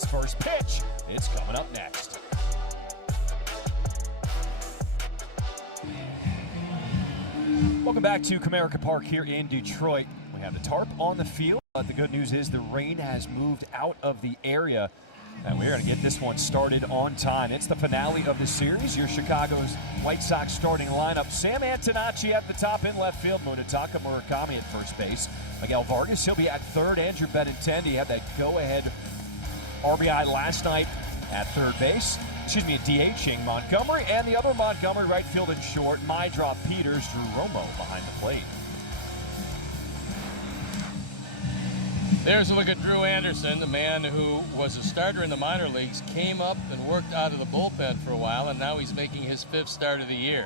His first pitch, it's coming up next. Welcome back to Comerica Park here in Detroit. We have the tarp on the field, but the good news is the rain has moved out of the area, and we're going to get this one started on time. It's the finale of the series. Your Chicago's White Sox starting lineup. Sam Antonacci at the top in left field. Munetaka Murakami at first base. Miguel Vargas, he'll be at third. Andrew Benintendi had that go-ahead RBI last night at third base. Excuse me, DHing Montgomery, and the other Montgomery right field and short. Drop Peters, Drew Romo behind the plate. There's a look at Drew Anderson, the man who was a starter in the minor leagues, came up and worked out of the bullpen for a while, and now he's making his 5th start of the year.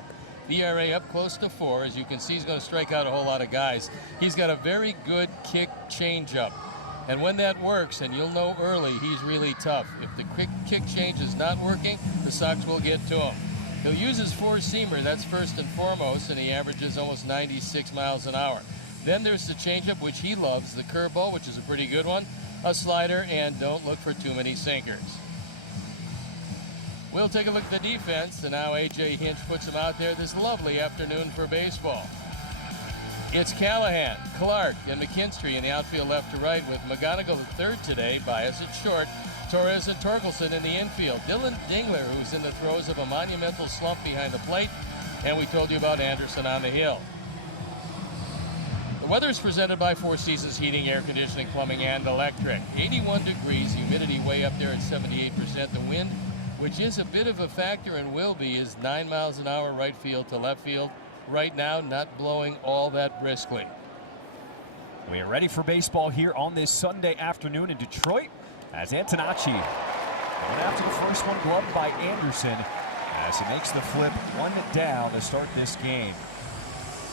ERA up close to 4. As you can see, he's going to strike out a whole lot of guys. He's got a very good kick changeup. And when that works, and you'll know early, he's really tough. If the quick kick change is not working, the Sox will get to him. He'll use his four-seamer, that's first and foremost, and he averages almost 96 miles an hour. Then there's the changeup, which he loves, the curveball, which is a pretty good one, a slider, and don't look for too many sinkers. We'll take a look at the defense, and now A.J. Hinch puts him out there this lovely afternoon for baseball. It's Callahan, Clark, and McKinstry in the outfield left to right, with McGonigal at third today, Bias at short, Torres and Torkelson in the infield. Dylan Dingler, who's in the throes of a monumental slump behind the plate, and we told you about Anderson on the hill. The weather is presented by Four Seasons Heating, Air Conditioning, Plumbing, and Electric. 81 degrees, humidity way up there at 78%. The wind, which is a bit of a factor and will be, is 9 miles an hour right field to left field. Right now, not blowing all that briskly. We are ready for baseball here on this Sunday afternoon in Detroit, as Antonacci going after the first one, gloved by Anderson, as he makes the flip, 1 down to start this game.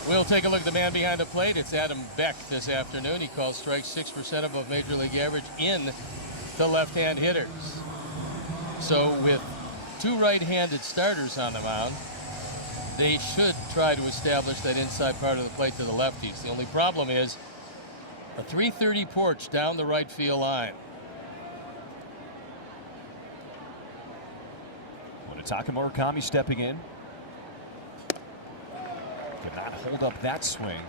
We'll take a look at the man behind the plate. It's Adam Beck this afternoon. He calls strikes 6% above Major League average in the left-hand hitters. So with 2 right-handed starters on the mound, they should try to establish that inside part of the plate to the lefties. The only problem is a 330 porch down the right field line. Munetaka Murakami stepping in. Could not hold up that swing.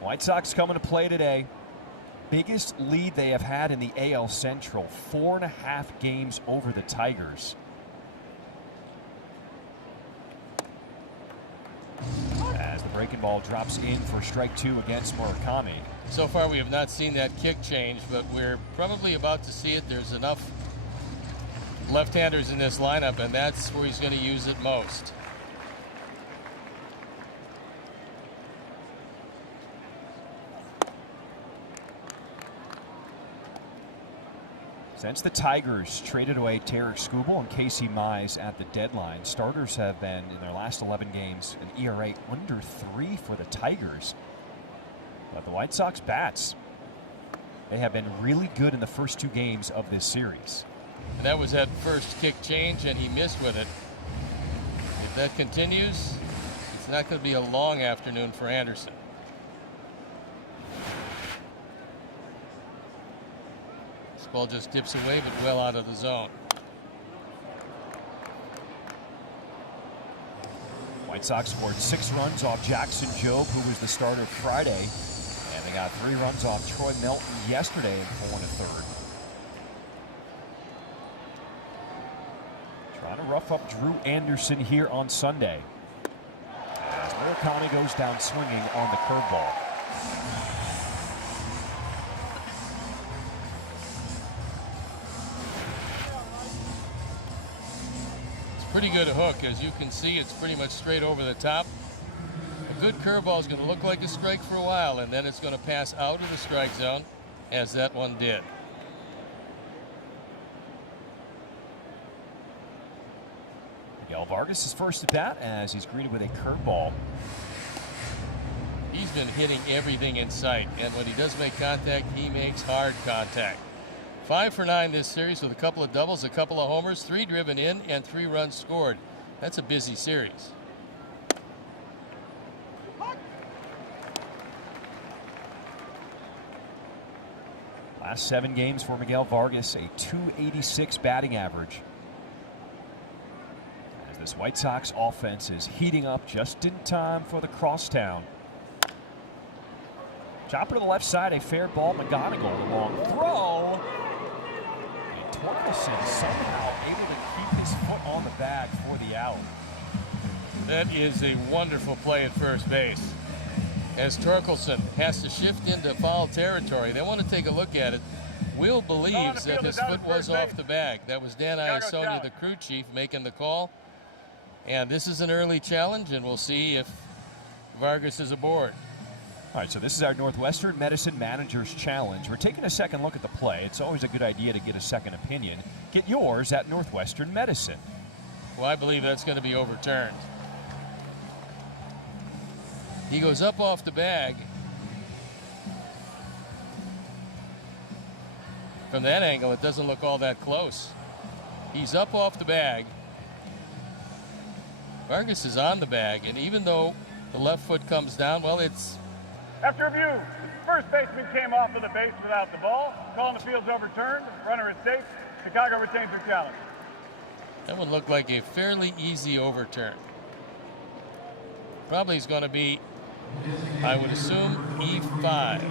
White Sox coming to play today. Biggest lead they have had in the AL Central. 4.5 games over the Tigers. As the breaking ball drops in for strike 2 against Murakami. So far we have not seen that kick change, but we're probably about to see it. There's enough left-handers in this lineup, and that's where he's going to use it most. Since the Tigers traded away Tarek Skubal and Casey Mize at the deadline, starters have been, in their last 11 games, an ERA under 3 for the Tigers. But the White Sox bats, they have been really good in the first 2 games of this series. And that was that first kick change, and he missed with it. If that continues, it's not going to be a long afternoon for Anderson. Ball just dips away, but well out of the zone. White Sox scored 6 runs off Jackson Jobe, who was the starter Friday, and they got 3 runs off Troy Melton yesterday in 4 1/3. Trying to rough up Drew Anderson here on Sunday, as Murakami goes down swinging on the curveball. Pretty good hook. As you can see, it's pretty much straight over the top. A good curveball is going to look like a strike for a while, and then it's going to pass out of the strike zone, as that one did. Miguel Vargas is first at bat as he's greeted with a curveball. He's been hitting everything in sight, and when he does make contact, he makes hard contact. 5 for 9 this series with a couple of doubles, a couple of homers, 3 driven in, and 3 runs scored. That's a busy series. Last 7 games for Miguel Vargas, a .286 batting average. As this White Sox offense is heating up just in time for the crosstown. Chopper to the left side, a fair ball. McGonigal, a long throw. And Torkelson somehow able to keep his foot on the bag for the out. That is a wonderful play at first base. As Torkelson has to shift into foul territory, they want to take a look at it. Will believes that his foot was off the bag. That was Dan Iasonia, the crew chief, making the call. And this is an early challenge, and we'll see if Vargas is aboard. All right, so this is our Northwestern Medicine Manager's Challenge. We're taking a second look at the play. It's always a good idea to get a second opinion. Get yours at Northwestern Medicine. Well, I believe that's going to be overturned. He goes up off the bag. From that angle, it doesn't look all that close. He's up off the bag. Vargas is on the bag, and even though the left foot comes down, well, it's... After review, first baseman came off of the base without the ball. Call on the field's overturned. Runner is safe. Chicago retains their challenge. That would look like a fairly easy overturn. Probably is going to be, I would assume, E5.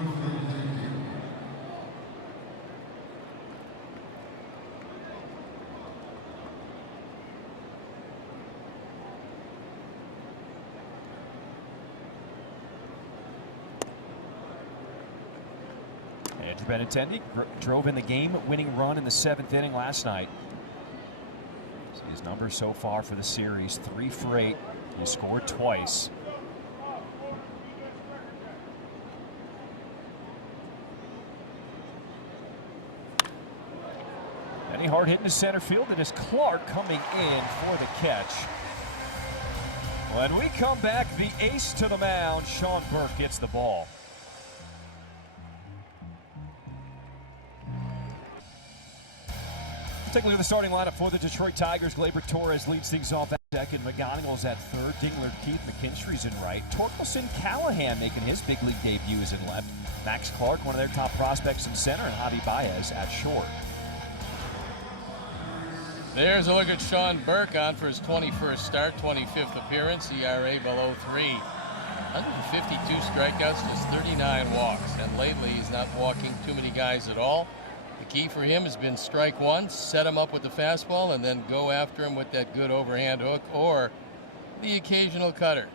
Andrew Benintendi drove in the game-winning run in the 7th inning last night. See his numbers so far for the series, 3 for 8. He scored twice. And he hard hit into center field. It is Clark coming in for the catch. When we come back, the ace to the mound, Sean Burke gets the ball. Take a look at the starting lineup for the Detroit Tigers. Gleyber Torres leads things off at second. McGonigal's at third. Dingler, Keith, McKinstry's in right. Torkelson Callahan making his big league debut is in left. Max Clark, one of their top prospects, in center, and Javi Baez at short. There's a look at Sean Burke on for his 21st start, 25th appearance, ERA below 3. 152 strikeouts, just 39 walks, and lately he's not walking too many guys at all. The key for him has been strike one, set him up with the fastball, and then go after him with that good overhand hook or the occasional cutter.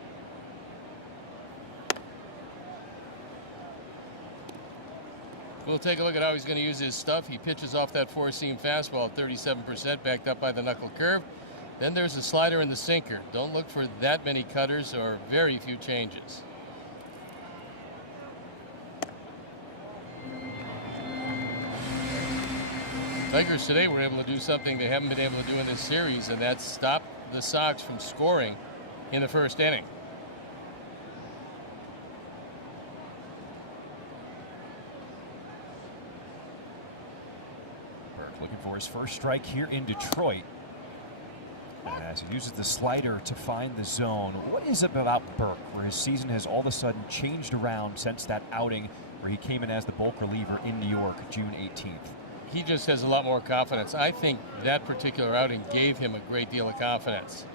We'll take a look at how he's going to use his stuff. He pitches off that four-seam fastball at 37%, backed up by the knuckle curve. Then there's the slider and the sinker. Don't look for that many cutters or very few changes. Tigers today were able to do something they haven't been able to do in this series, and that's stop the Sox from scoring in the first inning. Burke looking for his first strike here in Detroit. And as he uses the slider to find the zone, what is it about Burke where his season has all of a sudden changed around since that outing where he came in as the bulk reliever in New York, June 18th? He just has a lot more confidence. I think that particular outing gave him a great deal of confidence.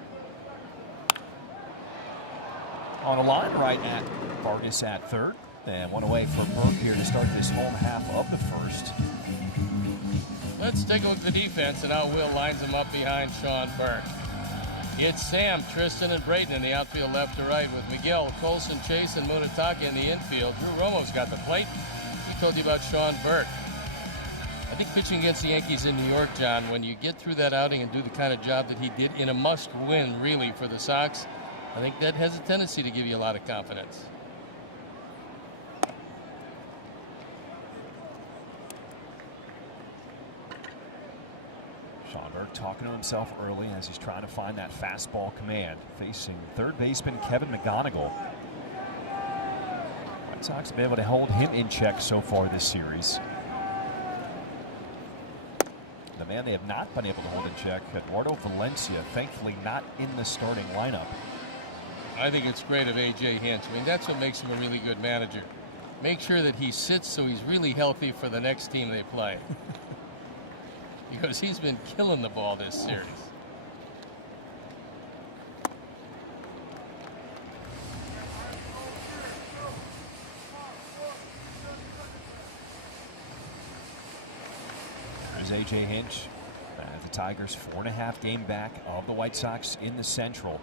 On a line right at Vargas at third. And one away for Burke here to start this home half of the first. Let's take a look at the defense and how Will lines them up behind Sean Burke. It's Sam, Tristan, and Brayton in the outfield left to right with Miguel, Colson, Chase, and Munataka in the infield. Drew Romo's got the plate. We told you about Sean Burke. I think pitching against the Yankees in New York, John, when you get through that outing and do the kind of job that he did in a must-win, really, for the Sox, I think that has a tendency to give you a lot of confidence. Sean Burke talking to himself early as he's trying to find that fastball command, facing third baseman Kevin McGonigal. White Sox have been able to hold him in check so far this series. The man they have not been able to hold in check, Eduardo Valencia, thankfully not in the starting lineup. I think it's great of A.J. Hinch. I mean, that's what makes him a really good manager. make sure that he sits so he's really healthy for the next team they play. Because he's been killing the ball this series. There's A.J. Hinch. The Tigers 4.5 game back of the White Sox in the Central.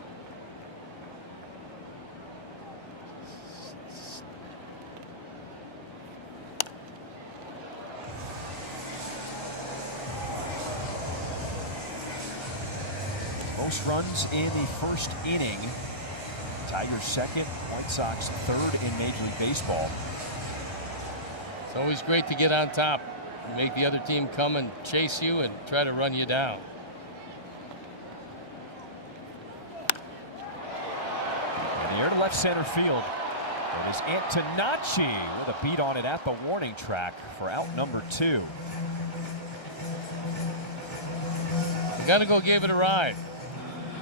Most runs in the first inning. Tigers second, White Sox third in Major League Baseball. It's always great to get on top. Make the other team come and chase you and try to run you down. In the air to left center field. It is Antonacci with a beat on it at the warning track for out number 2. You got to go give it a ride.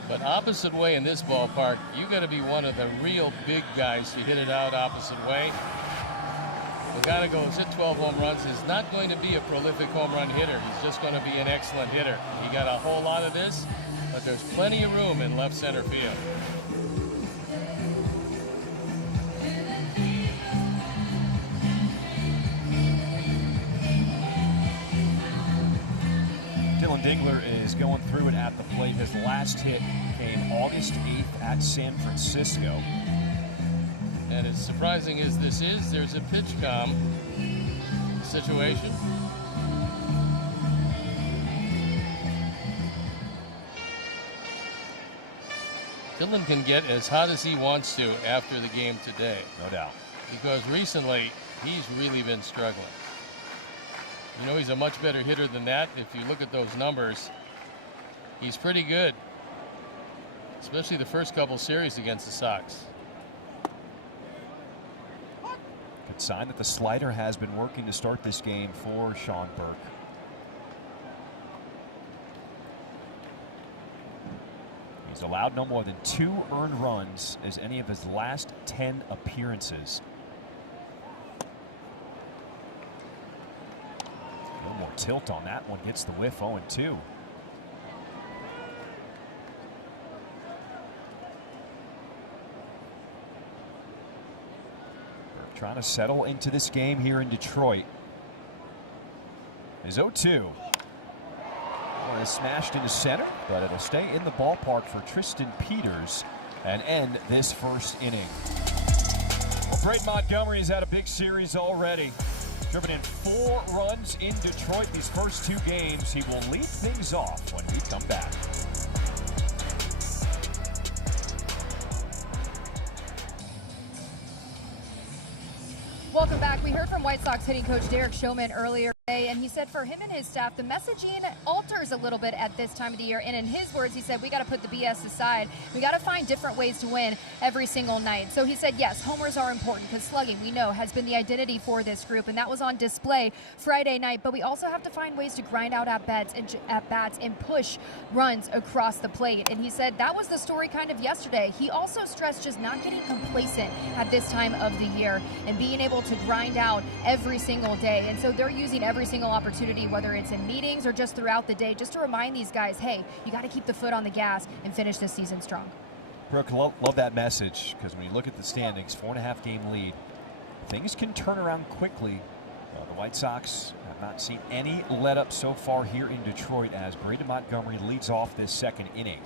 But opposite way in this ballpark, you got to be one of the real big guys to hit it out opposite way. The guy that goes hit 12 home runs is not going to be a prolific home run hitter. He's just going to be an excellent hitter. He got a whole lot of this, but there's plenty of room in left center field. Dylan Dingler is going through it at the plate. His last hit came August 8th at San Francisco. And as surprising as this is, there's a pitch com situation. Dylan can get as hot as he wants to after the game today. No doubt. Because recently, he's really been struggling. You know, he's a much better hitter than that. If you look at those numbers, he's pretty good. Especially the first couple series against the Sox. Good sign that the slider has been working to start this game for Sean Burke. He's allowed no more than 2 earned runs as any of his last 10 appearances. A little more tilt on that one. Gets the whiff. 0-2. Trying to settle into this game here in Detroit. Is 0-2. One is smashed into center, but it'll stay in the ballpark for Tristan Peters and end this first inning. Well, Braden Montgomery has had a big series already. Driven in 4 runs in Detroit these first 2 games. He will lead things off when we come back. Welcome back. We heard from White Sox hitting coach Derek Showman earlier today, and he said for him and his staff, the messaging alters a little bit at this time of the year. And in his words, he said, we got to put the BS aside. We got to find different ways to win every single night. So he said, yes, homers are important because slugging, we know, has been the identity for this group, and that was on display Friday night. But we also have to find ways to grind out at-bats and push runs across the plate. And he said that was the story kind of yesterday. He also stressed just not getting complacent at this time of the year and being able to grind out every single day. And so they're using every single opportunity, whether it's in meetings or just throughout the day, just to remind these guys, hey, you got to keep the foot on the gas and finish this season strong. Brooke, love that message, because when you look at the standings, 4.5 game lead, things can turn around quickly. The White Sox have not seen any let up so far here in Detroit as Braden Montgomery leads off this second inning.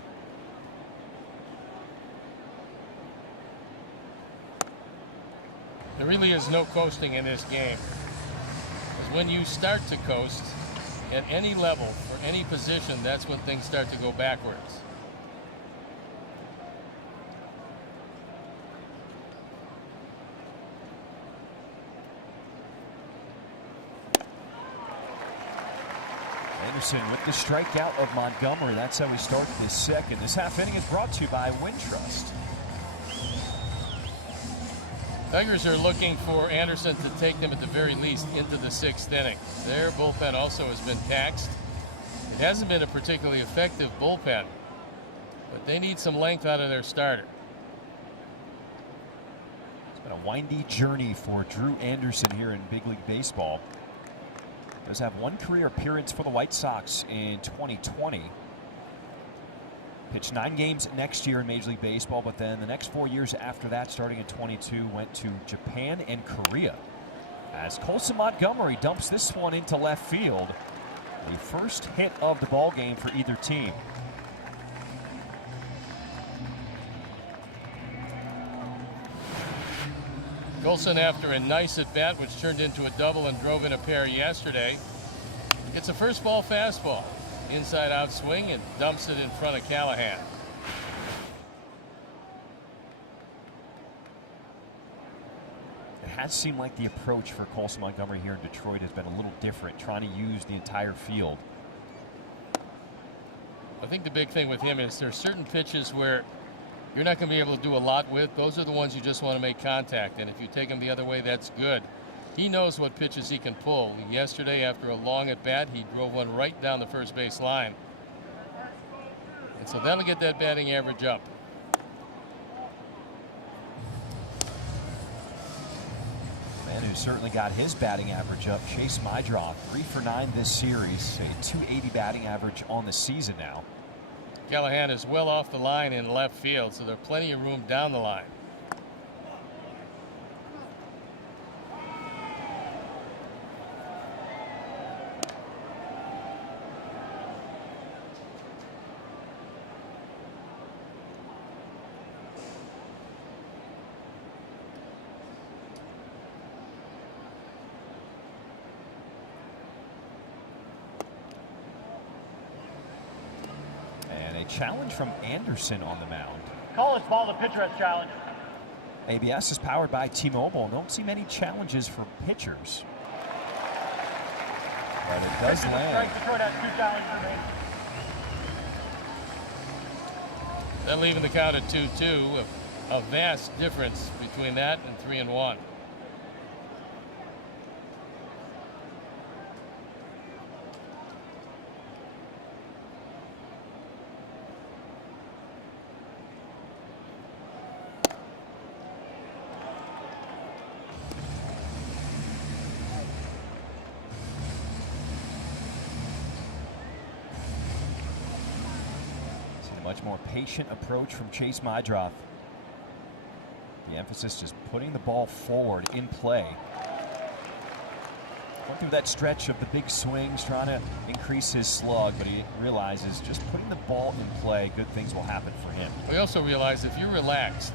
There really is no coasting in this game. Because when you start to coast at any level or any position, that's when things start to go backwards. Anderson with the strikeout of Montgomery. That's how we start this second. This half inning is brought to you by Wintrust. Tigers are looking for Anderson to take them at the very least into the 6th inning. Their bullpen also has been taxed. It hasn't been a particularly effective bullpen, but they need some length out of their starter. Been a windy journey for Drew Anderson here in Big League Baseball. Does have one career appearance for the White Sox in 2020. Pitched 9 games next year in Major League Baseball, but then the next 4 years after that, starting in 22, went to Japan and Korea. As Colson Montgomery dumps this one into left field, the first hit of the ball game for either team. Colson, after a nice at-bat, which turned into a double and drove in a pair yesterday, gets a first ball fastball. Inside-out swing and dumps it in front of Callahan. It has seemed like the approach for Colson Montgomery here in Detroit has been a little different, trying to use the entire field. I think the big thing with him is there's certain pitches where you're not going to be able to do a lot with. Those are the ones you just want to make contact, and if you take them the other way, that's good. He knows what pitches he can pull. Yesterday, after a long at-bat, he drove one right down the first base line. And so that'll get that batting average up. Man who certainly got his batting average up, Chase Mydroth, 3 for 9 this series, a .280 batting average on the season now. Callahan is well off the line in left field, so there's plenty of room down the line. Challenge from Anderson on the mound. Call this ball, the pitcher has challenge. ABS is powered by T-Mobile. Don't see many challenges for pitchers. But it does land. Detroit has 2 challenges remaining. Then leaving the count at 2-2. A vast difference between that and 3-1. Much more patient approach from Chase Mydroth. The emphasis just putting the ball forward in play. Went through that stretch of the big swings, trying to increase his slug, but he realizes just putting the ball in play, good things will happen for him. We also realize if you're relaxed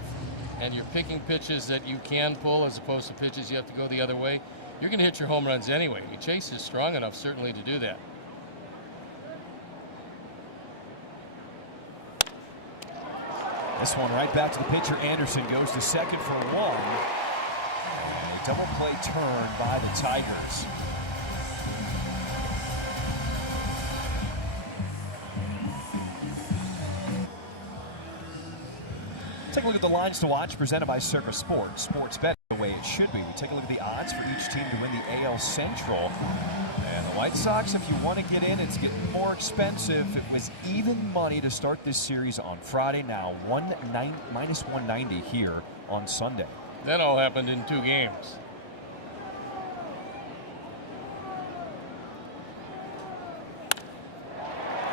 and you're picking pitches that you can pull as opposed to pitches you have to go the other way, you're going to hit your home runs anyway. Chase is strong enough certainly to do that. This one right back to the pitcher. Anderson goes to second for 1. And a double play turn by the Tigers. Take a look at the lines to watch presented by Circa Sports. Sports bet the way it should be. We take a look at the odds for each team to win the AL Central. And the White Sox, if you want to get in, it's getting more expensive. It was even money to start this series on Friday. Now minus 190 here on Sunday. That all happened in 2 games.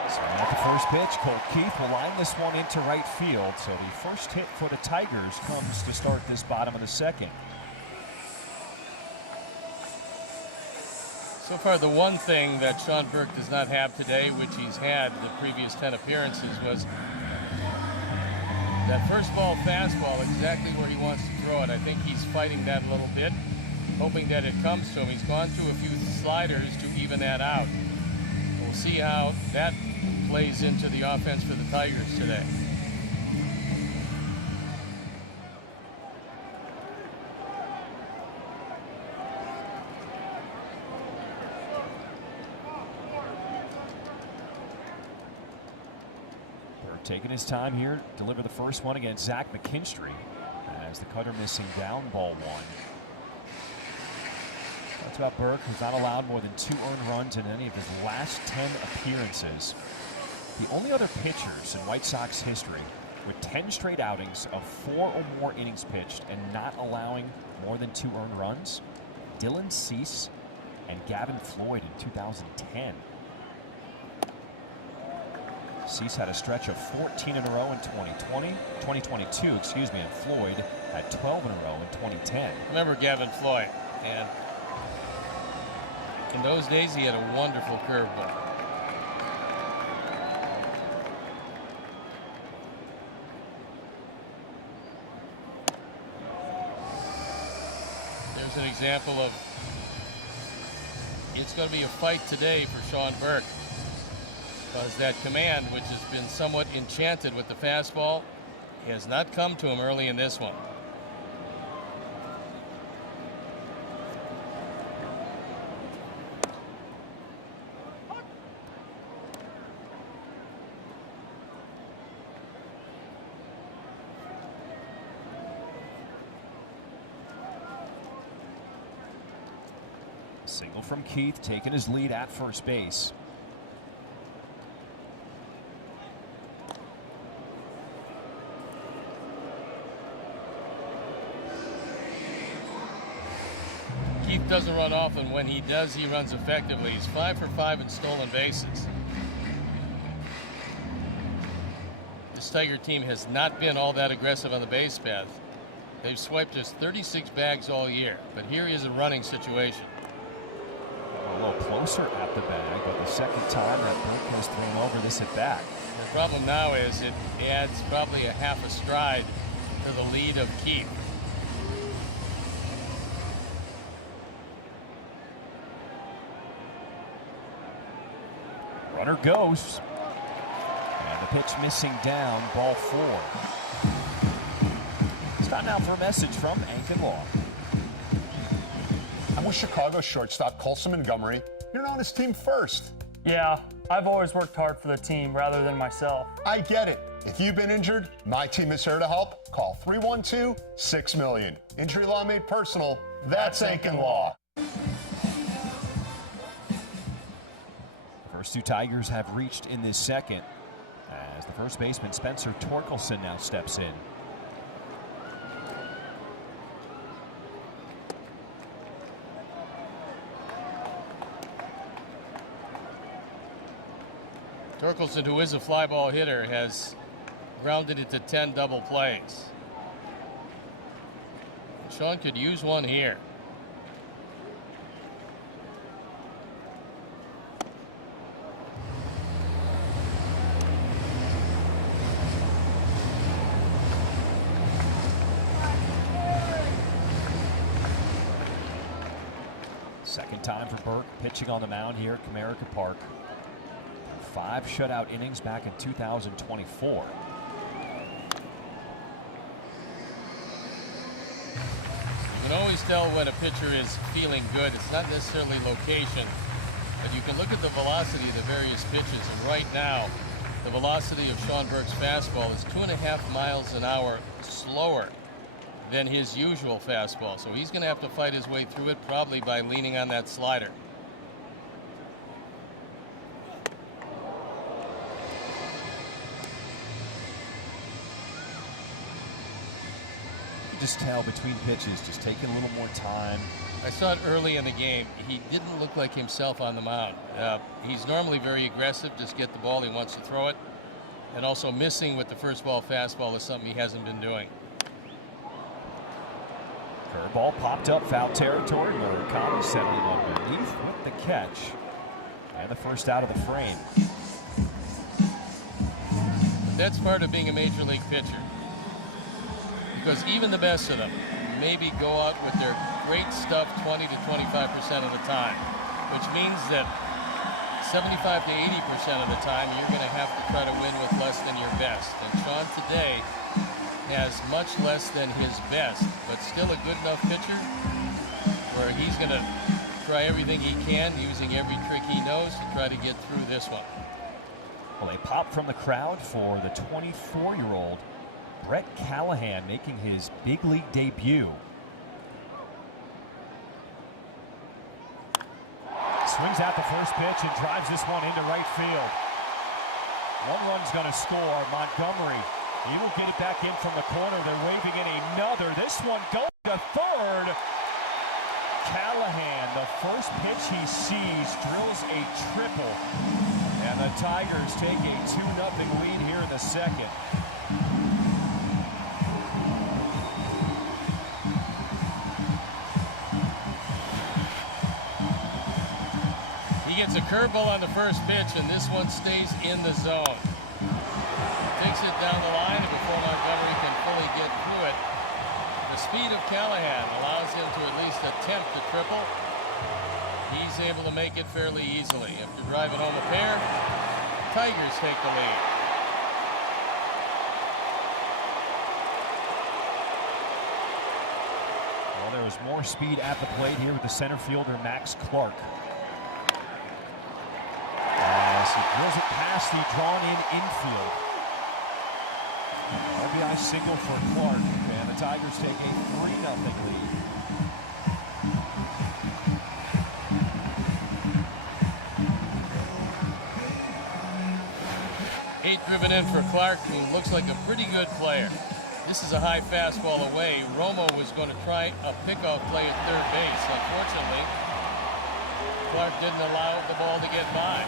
So at the first pitch, Colt Keith will line this one into right field. So the first hit for the Tigers comes to start this bottom of the second. So far, the one thing that Sean Burke does not have today, which he's had the previous 10 appearances, was that first ball fastball exactly where he wants to throw it. I think he's fighting that a little bit, hoping that it comes to him. He's gone through a few sliders to even that out. We'll see how that plays into the offense for the Tigers today. Taking his time here, deliver the first one against Zach McKinstry as the cutter missing down ball 1. That's about Burke, who's not allowed more than 2 earned runs in any of his last 10 appearances. The only other pitchers in White Sox history with 10 straight outings of 4 or more innings pitched and not allowing more than 2 earned runs? Dylan Cease and Gavin Floyd in 2010. Cease had a stretch of 14 in a row in 2022, and Floyd had 12 in a row in 2010. Remember Gavin Floyd, and in those days he had a wonderful curveball. There's an example of it's going to be a fight today for Sean Burke, because that command, which has been somewhat enchanted with the fastball, has not come to him early in this one. Single from Keith, taking his lead at first base. Keith doesn't run often. When he does, he runs effectively. He's 5 for 5 in stolen bases. This Tiger team has not been all that aggressive on the base path. They've swiped just 36 bags all year, but here is a running situation. A little closer at the bag, but the second time that Burke has thrown over this at bat. The problem now is it adds probably a half a stride to the lead of Keith. Runner goes. And the pitch missing down, ball 4. It's time now for a message from Ankin Law. I'm with Chicago shortstop Colson Montgomery. You're on his team first. Yeah, I've always worked hard for the team rather than myself. I get it. If you've been injured, my team is here to help. Call 312-6-million. Injury law made personal. That's Ankin Law. First 2 Tigers have reached in this second as the first baseman Spencer Torkelson now steps in. Torkelson, who is a fly ball hitter, has grounded it to 10 double plays. Sean could use one here. Second time for Burke pitching on the mound here at Comerica Park. 5 shutout innings back in 2024. You can always tell when a pitcher is feeling good. It's not necessarily location, but you can look at the velocity of the various pitches. And right now, the velocity of Sean Burke's fastball is 2.5 miles an hour slower than his usual fastball. So he's going to have to fight his way through it, probably by leaning on that slider. Just tell between pitches, just taking a little more time. I saw it early in the game. He didn't look like himself on the mound. He's normally very aggressive, just get the ball, he wants to throw it. And also missing with the first ball fastball is something he hasn't been doing. Curveball popped up, foul territory. Murakami settling underneath with the catch. And the first out of the frame. That's part of being a major league pitcher. Because even the best of them maybe go out with their great stuff 20 to 25% of the time, which means that 75 to 80% of the time you're going to have to try to win with less than your best. And Sean today has much less than his best, but still a good enough pitcher where he's going to try everything he can, using every trick he knows to try to get through this one. Well, a pop from the crowd for the 24-year-old Brett Callahan making his big league debut. Swings out the first pitch and drives this one into right field. One run's going to score. Montgomery He will get it back in from the corner. They're waving in another. This one going to third. Callahan, the first pitch he sees, drills a triple. And the Tigers take a 2-0 lead here in the second. He gets a curveball on the first pitch, and this one stays in the zone. Takes it down the line before Montgomery can fully get through it. The speed of Callahan allows him to at least attempt the triple. He's able to make it fairly easily. After driving home a pair, Tigers take the lead. Well, there was more speed at the plate here with the center fielder, Max Clark. As he drills it past the drawn-in infield. RBI single for Clark, and the Tigers take a 3-0 lead. Driven in for Clark, who looks like a pretty good player. This is a high fastball away. Romo was going to try a pickoff play at third base. Unfortunately, Clark didn't allow the ball to get by.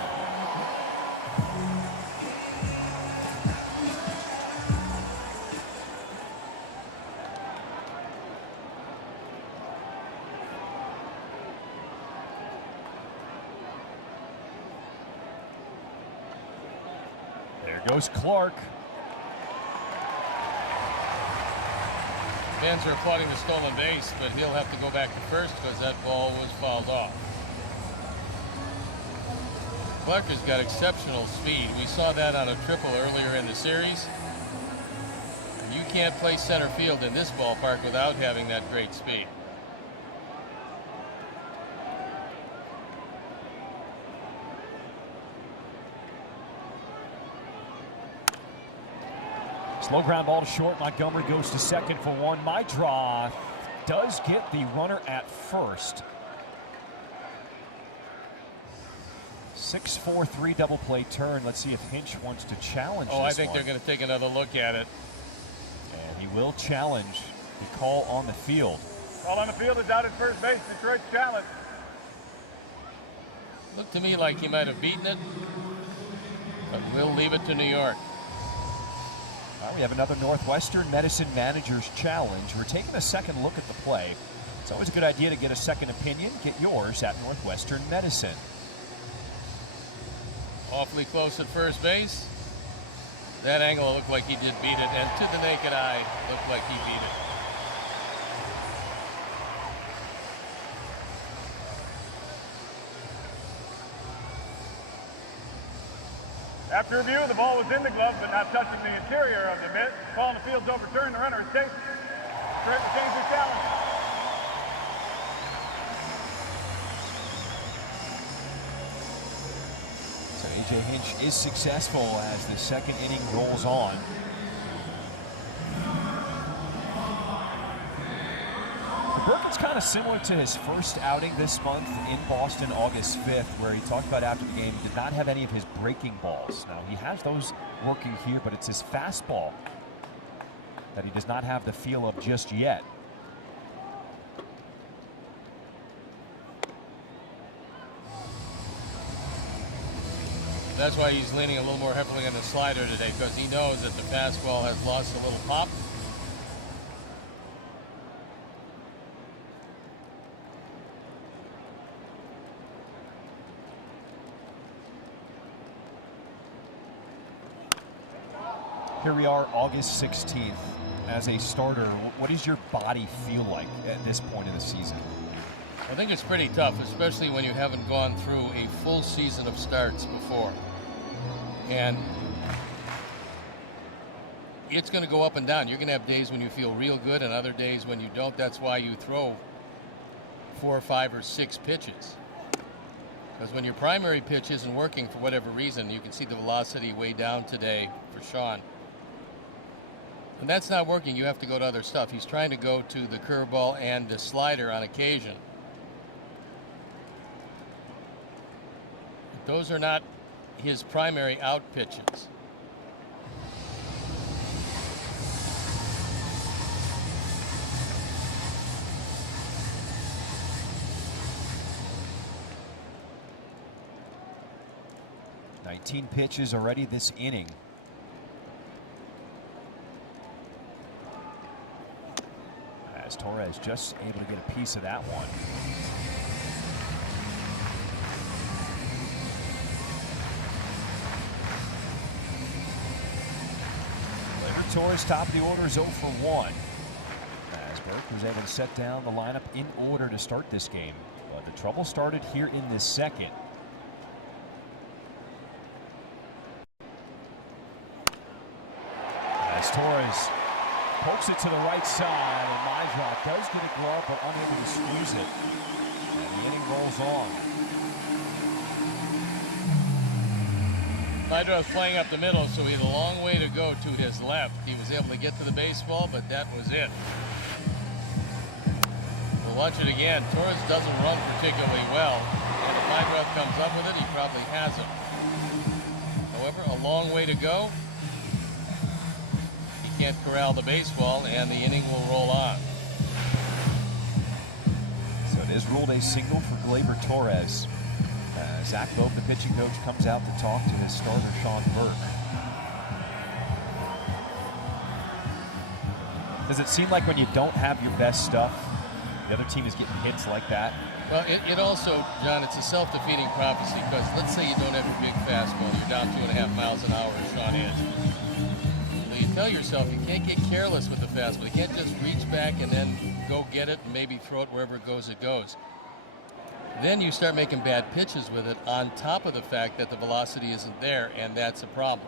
Goes Clark. Fans are applauding the stolen base, but he'll have to go back to first because that ball was fouled off. Clark has got exceptional speed. We saw that on a triple earlier in the series. You can't play center field in this ballpark without having that great speed. Slow ground ball to short. Montgomery goes to second for one. My draw does get the runner at first. 6-4-3 double play turn. Let's see if Hinch wants to challenge this I think one. they're going to take another look at it. And he will challenge the call on the field. Call on the field is out at first base. Detroit's challenge. Looked to me like he might have beaten it, but we'll leave it to New York. We have another Northwestern Medicine Manager's Challenge. We're taking a second look at the play. It's always a good idea to get a second opinion. Get yours at Northwestern Medicine. Awfully close at first base. That angle looked like he did beat it, and to the naked eye, looked like he beat it. After review, the ball was in the glove, but not touching the interior of the mitt. Ball on the field's overturned. The runner is safe. Detroit retains their challenge. So A.J. Hinch is successful as the second inning rolls on. Burke's kind of similar to his first outing this month in Boston, August 5th, where he talked about after the game he did not have any of his breaking balls. Now, he has those working here, but it's his fastball that he does not have the feel of just yet. That's why he's leaning a little more heavily on the slider today, because he knows that the fastball has lost a little pop. Here we are, August 16th. As a starter, what does your body feel like at this point in the season? I think it's pretty tough, especially when you haven't gone through a full season of starts before. And it's going to go up and down. You're going to have days when you feel real good and other days when you don't. That's why you throw 4, 5, or 6 pitches. Because when your primary pitch isn't working for whatever reason, you can see the velocity way down today for Sean. When that's not working, you have to go to other stuff. He's trying to go to the curveball and the slider on occasion. But those are not his primary out pitches. 19 pitches already this inning. As Torres just able to get a piece of that one. Torres, top of the order, is 0 for 1. As Burke was able to set down the lineup in order to start this game. But the trouble started here in this second. As Torres pokes it to the right side, and Majdrock does get a glove but unable to squeeze it. And the inning rolls on. Majdrock's playing up the middle, so he had a long way to go to his left. He was able to get to the baseball, but that was it. We'll watch it again. Torres doesn't run particularly well, and if Majdrock comes up with it, he probably has it. However, a long way to go. He can't corral the baseball, and the inning will roll on. So it is ruled a single for Gleyber Torres. Zach Loeb, the pitching coach, comes out to talk to his starter, Sean Burke. Does it seem like when you don't have your best stuff, the other team is getting hits like that? Well, it also, John, it's a self-defeating prophecy, because let's say you don't have your big fastball, you're down 2.5 miles an hour, as Sean is. So you tell yourself you can't get careless with the fastball. You can't just reach back and then go get it and maybe throw it wherever it goes, it goes. Then you start making bad pitches with it on top of the fact that the velocity isn't there, and that's a problem.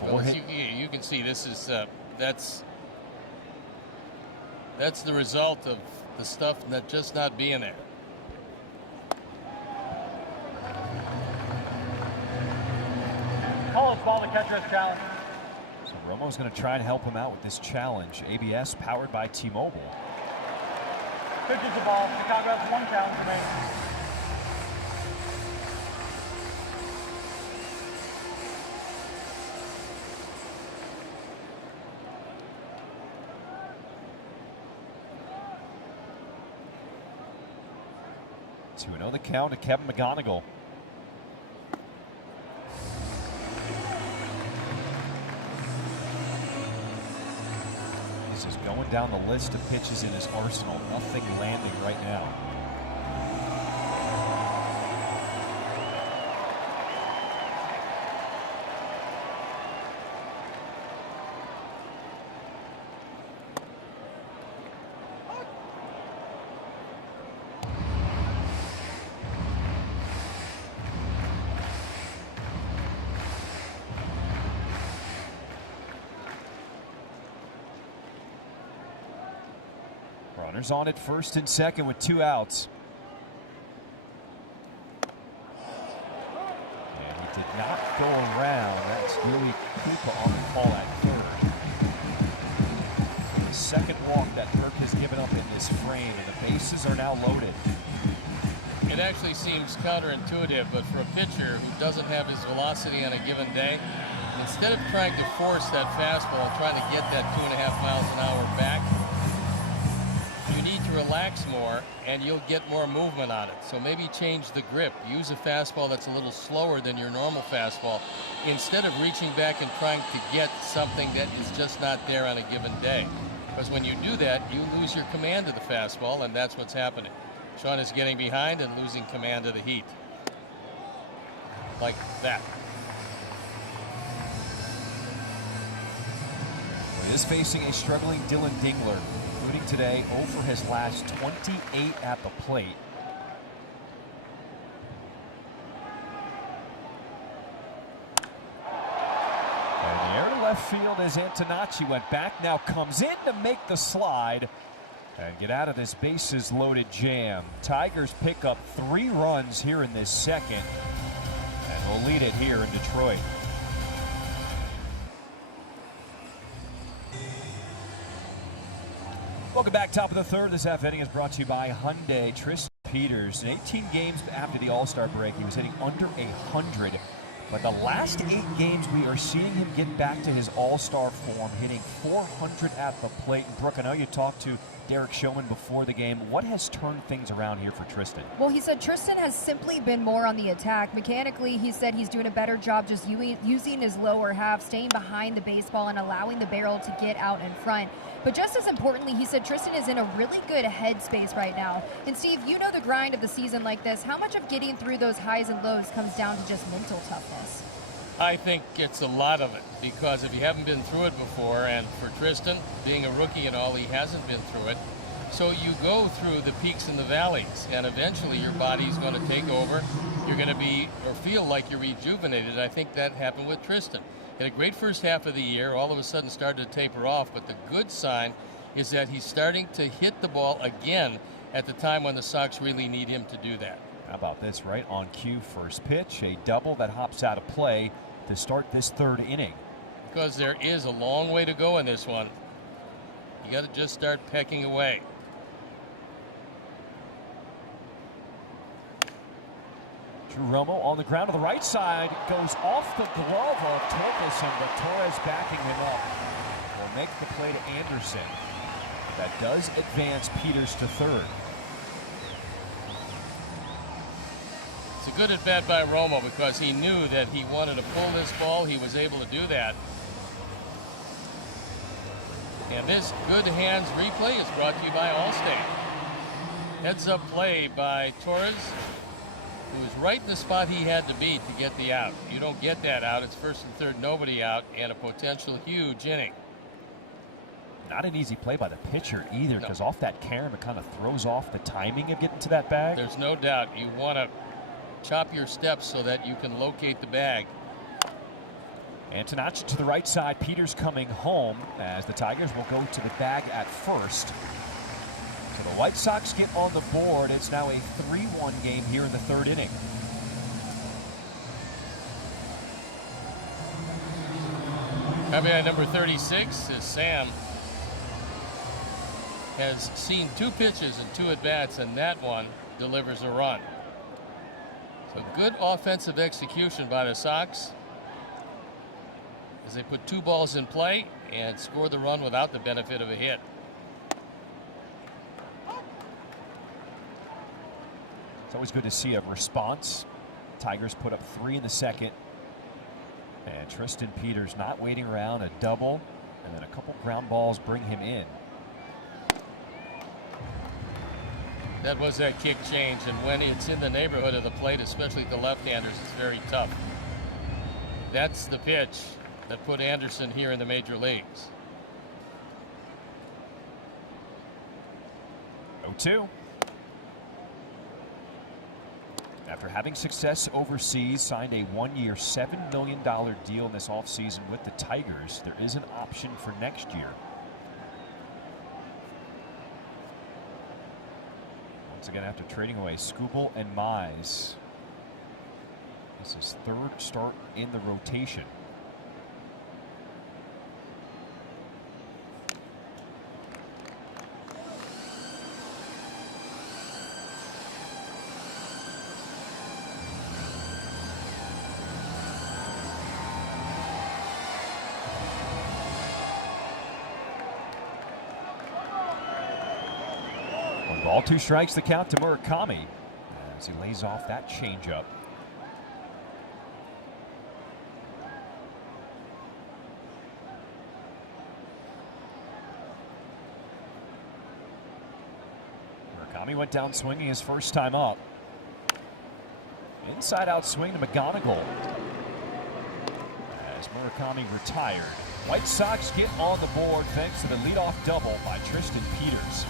Well, as you can see, this is that's the result of the stuff that just not being there. Call his ball to catcher's challenge. So Romo's going to try and help him out with this challenge. ABS powered by T-Mobile. Pitches the ball. Chicago has 1 challenge remaining. Two 2-0 the count to Kevin McGonigal. Is going down the list of pitches in his arsenal. Nothing landing right now. Runners on at first and second with 2 outs. And he did not go around. That's Yui Kupa on the call at third. The second walk that Burke has given up in this frame, and the bases are now loaded. It actually seems counterintuitive, but for a pitcher who doesn't have his velocity on a given day, instead of trying to force that fastball and trying to get that 2.5 miles an hour back, you need to relax more and you'll get more movement on it. So maybe change the grip. Use a fastball that's a little slower than your normal fastball instead of reaching back and trying to get something that is just not there on a given day. Because when you do that, you lose your command of the fastball, and that's what's happening. Sean is getting behind and losing command of the heat. Like that. He is facing a struggling Dylan Dingler. Today, 0 for his last 28 at the plate. And the air to left field as Antonacci went back, now comes in to make the slide and get out of this bases loaded jam. Tigers pick up 3 runs here in this second, and will lead it here in Detroit. Welcome back, top of the third. This half inning is brought to you by Hyundai. Tristan Peters, in 18 games after the All-Star break, he was hitting under 100 But the last 8 games, we are seeing him get back to his all-star form, hitting .400 at the plate. And Brooke, I know you talked to Derek Showman before the game. What has turned things around here for Tristan? Well, he said Tristan has simply been more on the attack. Mechanically, he said he's doing a better job just using his lower half, staying behind the baseball and allowing the barrel to get out in front. But just as importantly, he said Tristan is in a really good headspace right now. And Steve, you know the grind of the season like this. How much of getting through those highs and lows comes down to just mental toughness? I think it's a lot of it, because if you haven't been through it before, and for Tristan, being a rookie and all, he hasn't been through it. So you go through the peaks and the valleys, and eventually your body's going to take over. You're going to be, or feel like you're rejuvenated. I think that happened with Tristan. He had a great first half of the year, all of a sudden started to taper off, but the good sign is that he's starting to hit the ball again at the time when the Sox really need him to do that. How about this, right on cue, first pitch, a double that hops out of play to start this 3rd inning. Because there is a long way to go in this one. You got to just start pecking away. Drew Romo on the ground to the right side, goes off the glove of Torkelson, but Torres backing him up will make the play to Anderson. That does advance Peters to 3rd. It's a good at-bat by Romo, because he knew that he wanted to pull this ball. He was able to do that. And this good hands replay is brought to you by Allstate. Heads-up play by Torres, who was right in the spot he had to be to get the out. You don't get that out. It's 1st and 3rd, nobody out, and a potential huge inning. Not an easy play by the pitcher either, because off that carom, it kind of throws off the timing of getting to that bag. There's no doubt. You want to chop your steps so that you can locate the bag. Antonacci to the right side, Peters coming home as the Tigers will go to the bag at first. So the White Sox get on the board. It's now a 3-1 game here in the 3rd inning. RBI number 36 is Sam. Has seen 2 pitches and 2 at-bats, and that one delivers a run. So good offensive execution by the Sox as they put 2 balls in play and score the run without the benefit of a hit. It's always good to see a response. Tigers put up 3 in the 2nd. And Tristan Peters not waiting around, a double, and then a couple ground balls bring him in. That was that kick change, and when it's in the neighborhood of the plate, especially the left-handers, it's very tough. That's the pitch that put Anderson here in the major leagues. 0-2. After having success overseas, signed a 1-year, $7 million deal in this offseason with the Tigers. There is an option for next year. Once again, after trading away Skubal and Mize, this is 3rd start in the rotation. Ball 2 strikes, the count to Murakami as he lays off that changeup. Murakami went down swinging his first time up. Inside out swing to McGonigal as Murakami retired. White Sox get on the board thanks to the leadoff double by Tristan Peters.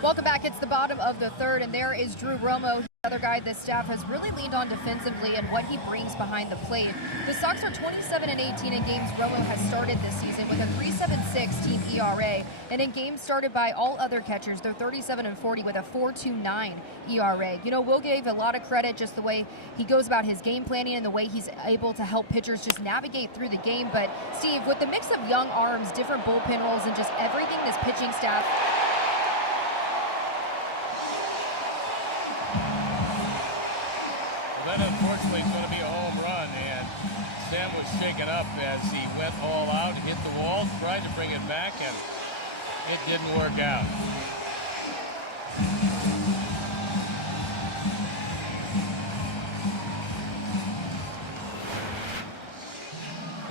Welcome back. It's the bottom of the 3rd, and there is Drew Romo, the other guy this staff has really leaned on defensively and what he brings behind the plate. The Sox are 27-18 in games Romo has started this season with a 3.76 team ERA, and in games started by all other catchers, they're 37-40 with a 4.29 ERA. You know, Will gave a lot of credit just the way he goes about his game planning and the way he's able to help pitchers just navigate through the game. But Steve, with the mix of young arms, different bullpen roles, and just everything this pitching staff was shaken up as he went all out, hit the wall, tried to bring it back, and it didn't work out.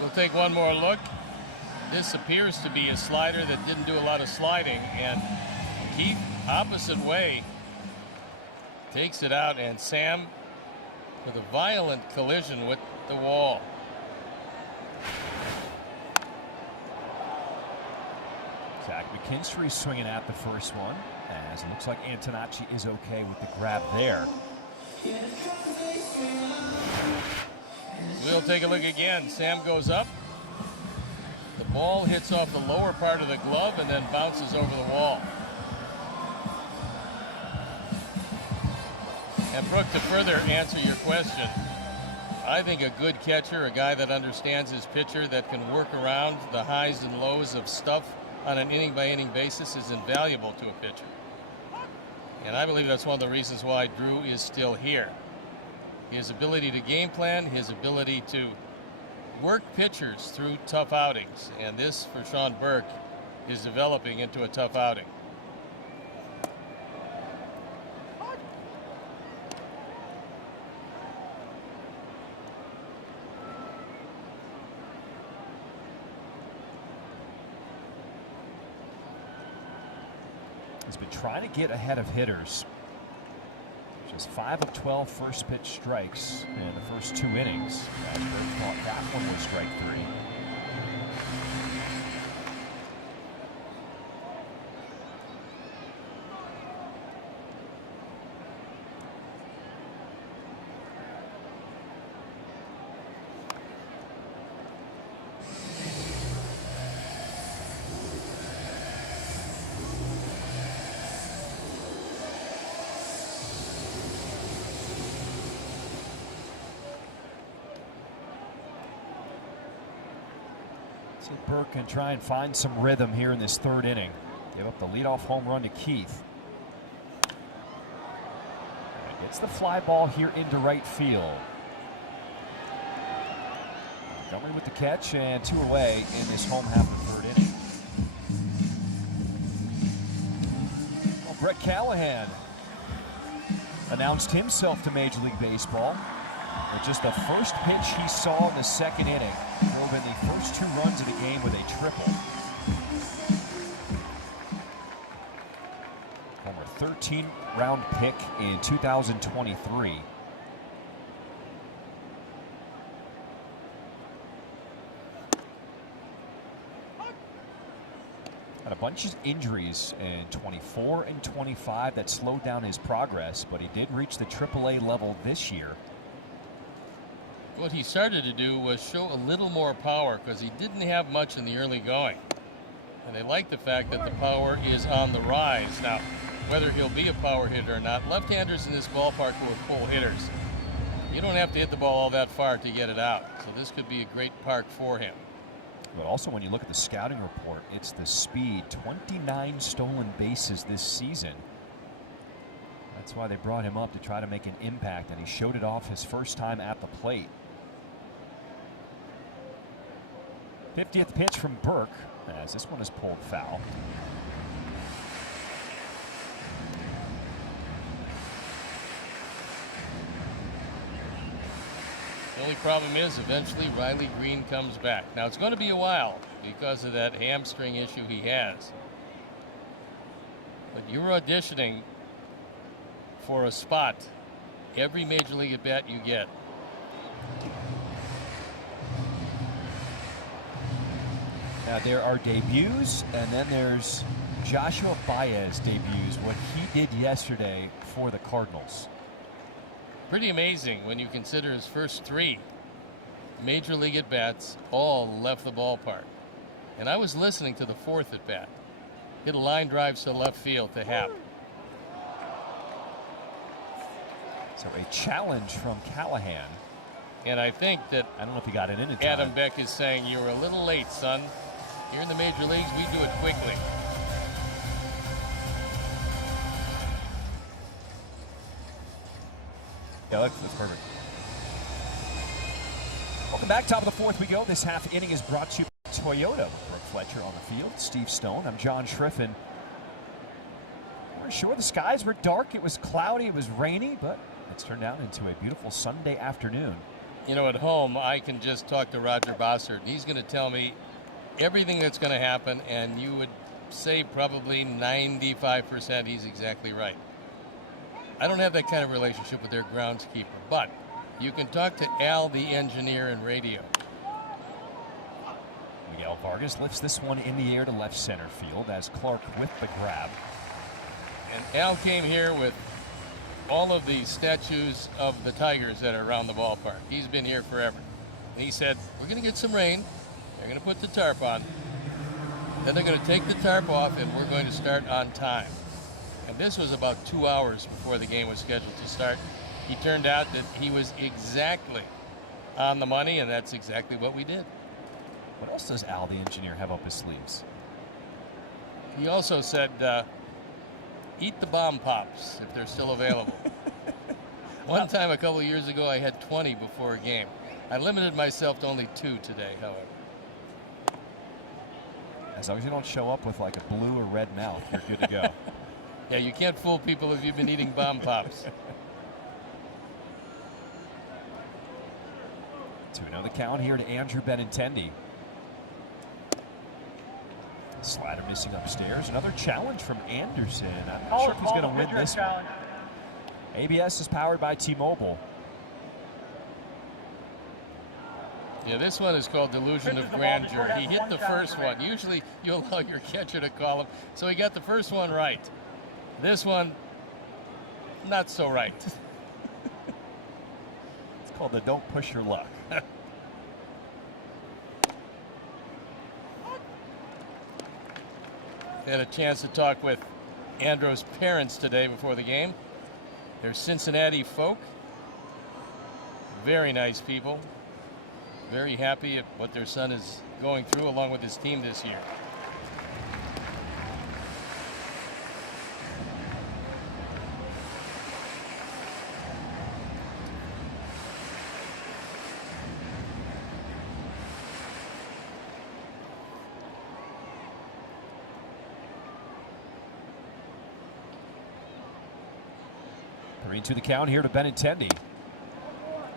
We'll take one more look. This appears to be a slider that didn't do a lot of sliding, and Keith, opposite way, takes it out, and Sam with a violent collision with the wall. Zach McKinstry swinging at the first one, as it looks like Antonacci is okay with the grab there. We'll take a look again. Sam goes up. The ball hits off the lower part of the glove and then bounces over the wall. And Brooke, to further answer your question, I think a good catcher, a guy that understands his pitcher, that can work around the highs and lows of stuff on an inning-by-inning basis, is invaluable to a pitcher. And I believe that's one of the reasons why Drew is still here. His ability to game plan, his ability to work pitchers through tough outings. And this, for Sean Burke, is developing into a tough outing. He's been trying to get ahead of hitters. Just 5 of 12 first pitch strikes in the first 2 innings. As Burke thought that one was strike 3. See Burke can try and find some rhythm here in this 3rd inning. Gave up the leadoff home run to Keith. And gets the fly ball here into right field. Montgomery with the catch, and 2 away in this home half of the 3rd inning. Well, Brett Callahan announced himself to Major League Baseball with just the first pitch he saw in the 2nd inning. Drove in the first 2 runs of the game with a triple. Former 13th-round pick in 2023. Had a bunch of injuries in 24 and 25 that slowed down his progress, but he did reach the AAA level this year. What he started to do was show a little more power because he didn't have much in the early going. And they like the fact that the power is on the rise. Now, whether he'll be a power hitter or not, left-handers in this ballpark will pull hitters. You don't have to hit the ball all that far to get it out. So this could be a great park for him. But also when you look at the scouting report, it's the speed. 29 stolen bases this season. That's why they brought him up, to try to make an impact, and he showed it off his first time at the plate. 50th pitch from Burke, as this one is pulled foul. The only problem is eventually Riley Green comes back. Now it's going to be a while because of that hamstring issue he has. But you're auditioning for a spot every Major League at bat you get. Now there are debuts, and then there's Joshua Baez debuts, what he did yesterday for the Cardinals. Pretty amazing when you consider his first 3 Major League at bats all left the ballpark. And I was listening to the 4th at bat. Hit a line drive to left field to Happ. So a challenge from Callahan. And I think that, I don't know if he got it in time. Adam Beck is saying, you were a little late, son. Here in the major leagues, we do it quickly. Yeah, that's perfect. Welcome back. Top of the fourth we go. This half inning is brought to you by Toyota. Brooke Fletcher on the field. Steve Stone. I'm John Schriffen. We're sure the skies were dark. It was cloudy. It was rainy, but it's turned out into a beautiful Sunday afternoon. You know, at home, I can just talk to Roger Bossert. He's going to tell me everything that's going to happen, and you would say probably 95% he's exactly right. I don't have that kind of relationship with their groundskeeper, but you can talk to Al, the engineer, in radio. Miguel Vargas lifts this one in the air to left center field as Clark with the grab. And Al came here with all of the statues of the Tigers that are around the ballpark. He's been here forever. And he said, we're going to get some rain. They're going to put the tarp on. Then they're going to take the tarp off, and we're going to start on time. And this was about 2 hours before the game was scheduled to start. He turned out that he was exactly on the money, and that's exactly what we did. What else does Al, the engineer, have up his sleeves? He also said, eat the bomb pops if they're still available. One time a couple of years ago, I had 20 before a game. I limited myself to only 2 today, however. As long as you don't show up with like a blue or red mouth, you're good to go. Yeah, you can't fool people if you've been eating bomb pops. 2-0 the count here to Andrew Benintendi. Slider missing upstairs. Another challenge from Anderson. I'm not sure if he's going to win this one. ABS is powered by T-Mobile. Yeah, this one is called Delusion of Grandeur. He hit the first one. Usually you allow your catcher to call him. So he got the first one right. This one, not so right. It's called the don't push your luck. Had a chance to talk with Andrew's parents today before the game. They're Cincinnati folk. Very nice people. Very happy at what their son is going through along with his team this year. To the count here to Benintendi.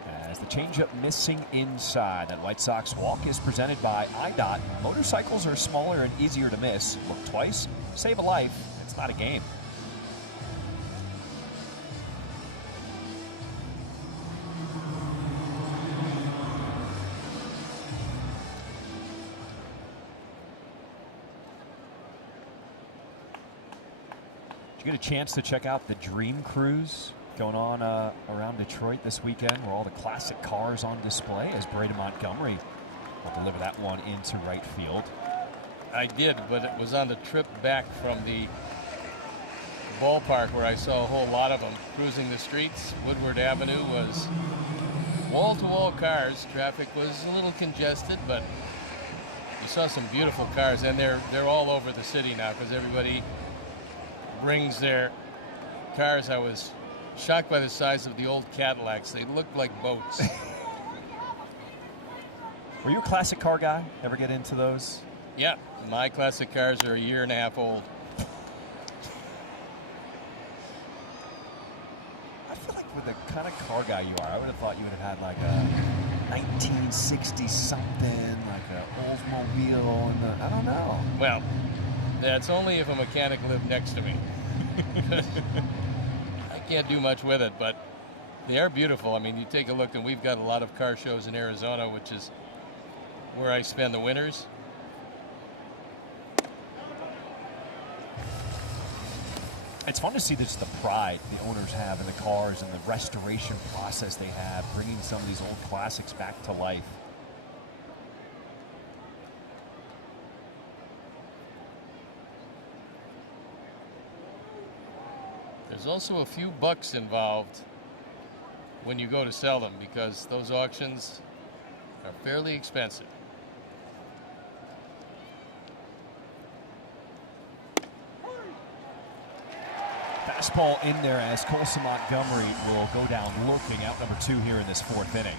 As the changeup missing inside. That White Sox walk is presented by IDOT. Motorcycles are smaller and easier to miss. Look twice, save a life. It's not a game. Did you get a chance to check out the Dream Cruise going on around Detroit this weekend, where all the classic cars on display, as Braden Montgomery will deliver that one into right field? I did, but it was on the trip back from the ballpark where I saw a whole lot of them cruising the streets. Woodward Avenue was wall-to-wall cars. Traffic was a little congested, but you saw some beautiful cars, and they're all over the city now because everybody brings their cars. I was shocked by the size of the old Cadillacs. They looked like boats. Were you a classic car guy? Ever get into those? Yeah, my classic cars are 1.5 years old. I feel like with the kind of car guy you are, I would have thought you would have had like a 1960 something, like an Oldsmobile, and I don't know. Well, that's only if a mechanic lived next to me. I can't do much with it, but they are beautiful. I mean, you take a look, and we've got a lot of car shows in Arizona, which is where I spend the winters. It's fun to see just the pride the owners have in the cars and the restoration process they have, bringing some of these old classics back to life. There's also a few bucks involved when you go to sell them, because those auctions are fairly expensive. Fastball in there as Colson Montgomery will go down looking, out number 2 here in this 4th inning.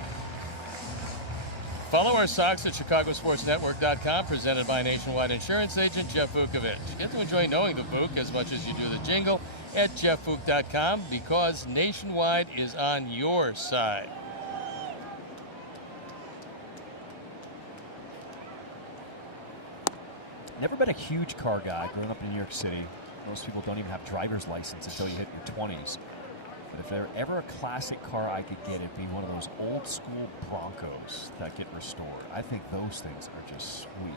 Follow our Sox at ChicagoSportsNetwork.com, presented by Nationwide Insurance Agent Jeff Vukovich. Get to enjoy knowing the Vuk as much as you do the jingle at JeffVuk.com, because Nationwide is on your side. Never been a huge car guy growing up in New York City. Most people don't even have driver's license until you hit your 20s. But if there ever a classic car I could get, it'd be one of those old school Broncos that get restored. I think those things are just sweet.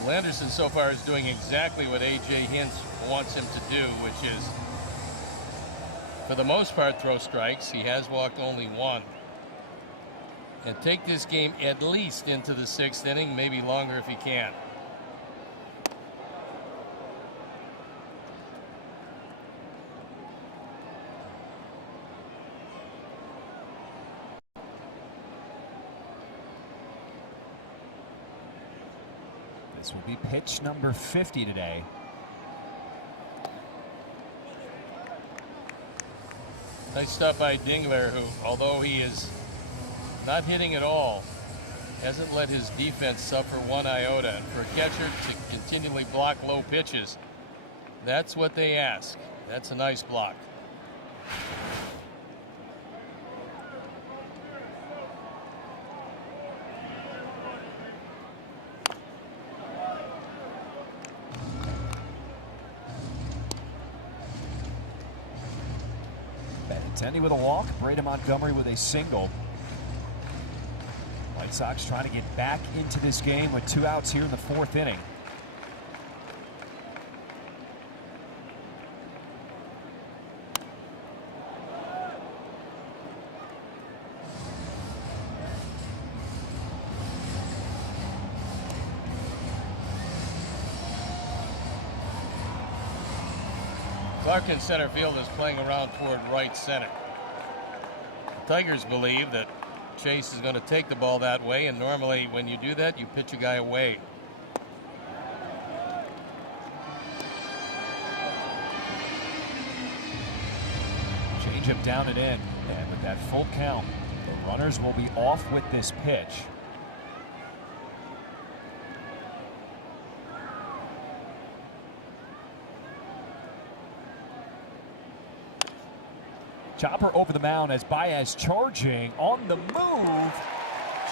Well, Anderson so far is doing exactly what A.J. Hinch wants him to do, which is, for the most part, throw strikes. He has walked only one. And take this game at least into the 6th inning, maybe longer if he can. This will be pitch number 50 today. Nice stuff by Dingler, who, although he is not hitting at all, hasn't let his defense suffer one iota. And for a catcher to continually block low pitches, that's what they ask. That's a nice block. Benintendi with a walk, Brady Montgomery with a single. White Sox trying to get back into this game with 2 outs here in the 4th inning. Clark in center field is playing around toward right center. The Tigers believe that Chase is going to take the ball that way, and normally when you do that, you pitch a guy away. Change him down and in, and with that full count, the runners will be off with this pitch. Chopper over the mound as Baez charging on the move.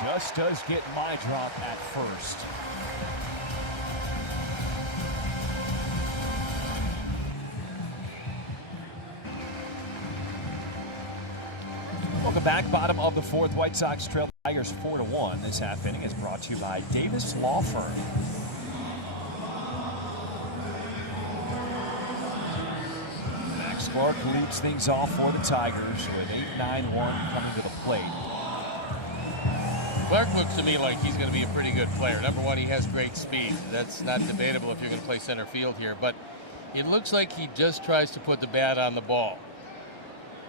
Just does get my drop at first. Welcome back. Bottom of the 4th. White Sox trail Tigers 4-1. This half inning is brought to you by Davis Law Firm. Clark leads things off for the Tigers with 8-9-1 coming to the plate. Clark looks to me like he's going to be a pretty good player. Number one, he has great speed. That's not debatable if you're going to play center field here, but it looks like he just tries to put the bat on the ball.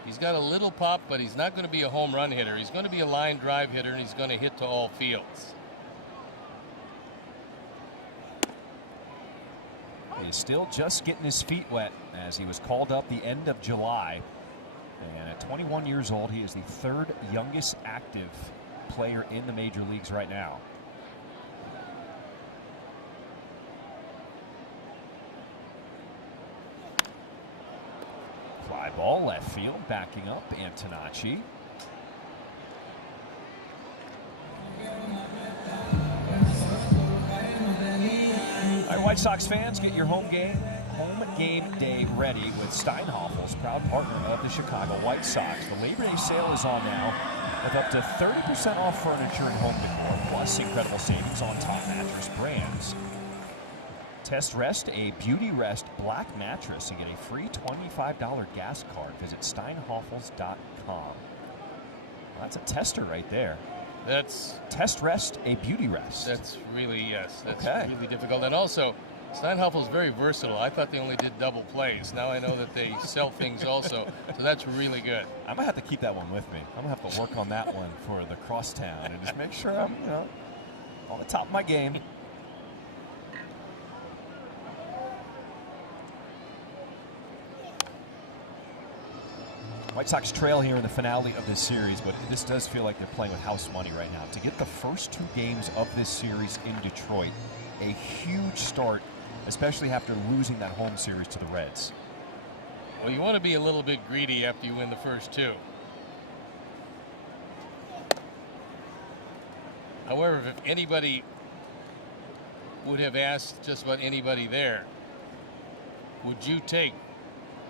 He's got a little pop, but he's not going to be a home run hitter. He's going to be a line drive hitter, and he's going to hit to all fields. He's still just getting his feet wet as he was called up the end of July. And at 21 years old, he is the 3rd youngest active player in the major leagues right now. Fly ball left field, backing up Antonacci. All right, White Sox fans, get your home game day ready with Steinhoffel's, proud partner of the Chicago White Sox. The Labor Day sale is on now with up to 30% off furniture and home decor, plus incredible savings on top mattress brands. Test Rest a Beauty Rest black mattress and get a free $25 gas card. Visit steinhoffels.com. Well, that's a tester right there. That's Test Rest a Beauty Rest. That's really, yes, that's okay. Really difficult. And also, Steinhoffel's very versatile. I thought they only did double plays. Now I know that they sell things also. So that's really good. I'm going to have to keep that one with me. I'm going to have to work on that one for the crosstown and just make sure I'm, on the top of my game. White Sox trail here in the finale of this series, but this does feel like they're playing with house money right now. To get the first 2 games of this series in Detroit, a huge start, especially after losing that home series to the Reds. Well, you want to be a little bit greedy after you win the first 2. However, if anybody would have asked just about anybody there, would you take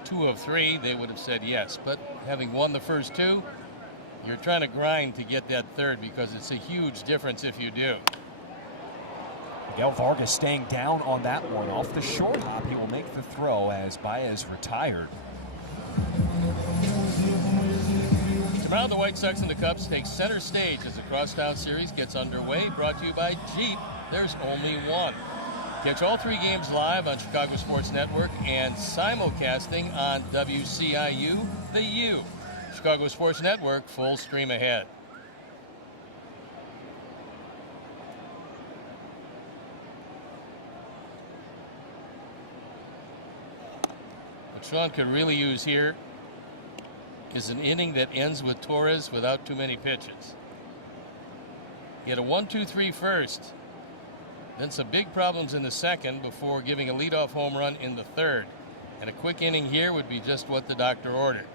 2 of 3, they would have said yes. But having won the first 2, you're trying to grind to get that third because it's a huge difference if you do. Miguel Vargas staying down on that one. Off the short hop, he will make the throw as Baez retired. Tomorrow, the White Sox and the Cubs take center stage as the Crosstown Series gets underway. Brought to you by Jeep. There's only one. Catch all 3 games live on Chicago Sports Network and simulcasting on WCIU, The U. Chicago Sports Network, full stream ahead. What Sean could really use here is an inning that ends with Torres without too many pitches. He had a 1-2-3 first. Then some big problems in the second before giving a leadoff home run in the third. And a quick inning here would be just what the doctor ordered.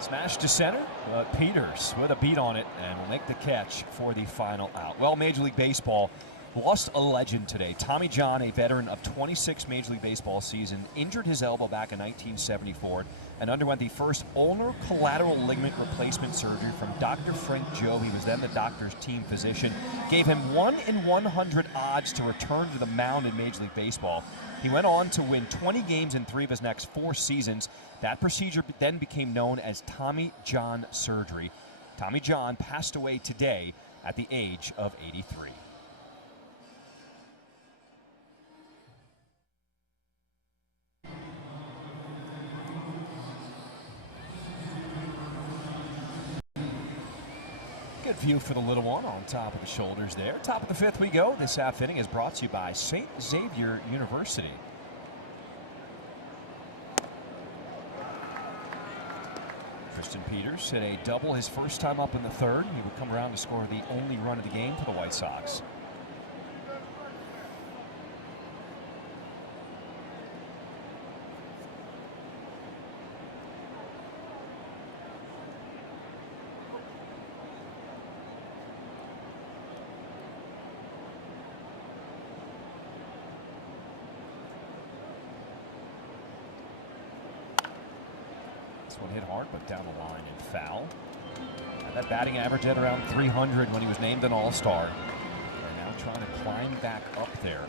Smash to center, but Peters with a beat on it and will make the catch for the final out. Well, Major League Baseball lost a legend today. Tommy John, a veteran of 26 Major League Baseball season, injured his elbow back in 1974 and underwent the first ulnar collateral ligament replacement surgery from Dr. Frank Jobe. He was then the doctor's team physician. Gave him 1 in 100 odds to return to the mound in Major League Baseball. He went on to win 20 games in 3 of his next 4 seasons. That procedure then became known as Tommy John surgery. Tommy John passed away today at the age of 83. Good view for the little one on top of the shoulders there. Top of the 5th we go. This half inning is brought to you by St. Xavier University. Tristan Peters hit a double his first time up in the 3rd. He would come around to score the only run of the game for the White Sox. This one hit hard, but down the line and foul. And that batting average at around 300 when he was named an All-Star. They're now trying to climb back up there.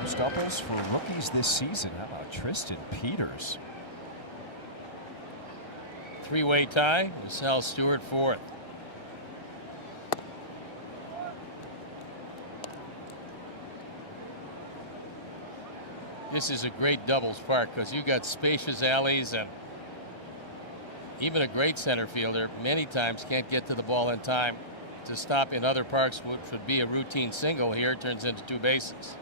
Most doubles for rookies this season. How about Tristan Peters? 3-way tie with Sal Stewart 4th. This is a great doubles park because you got spacious alleys and even a great center fielder many times can't get to the ball in time to stop in other parks, which would be a routine single. Here it turns into 2 bases.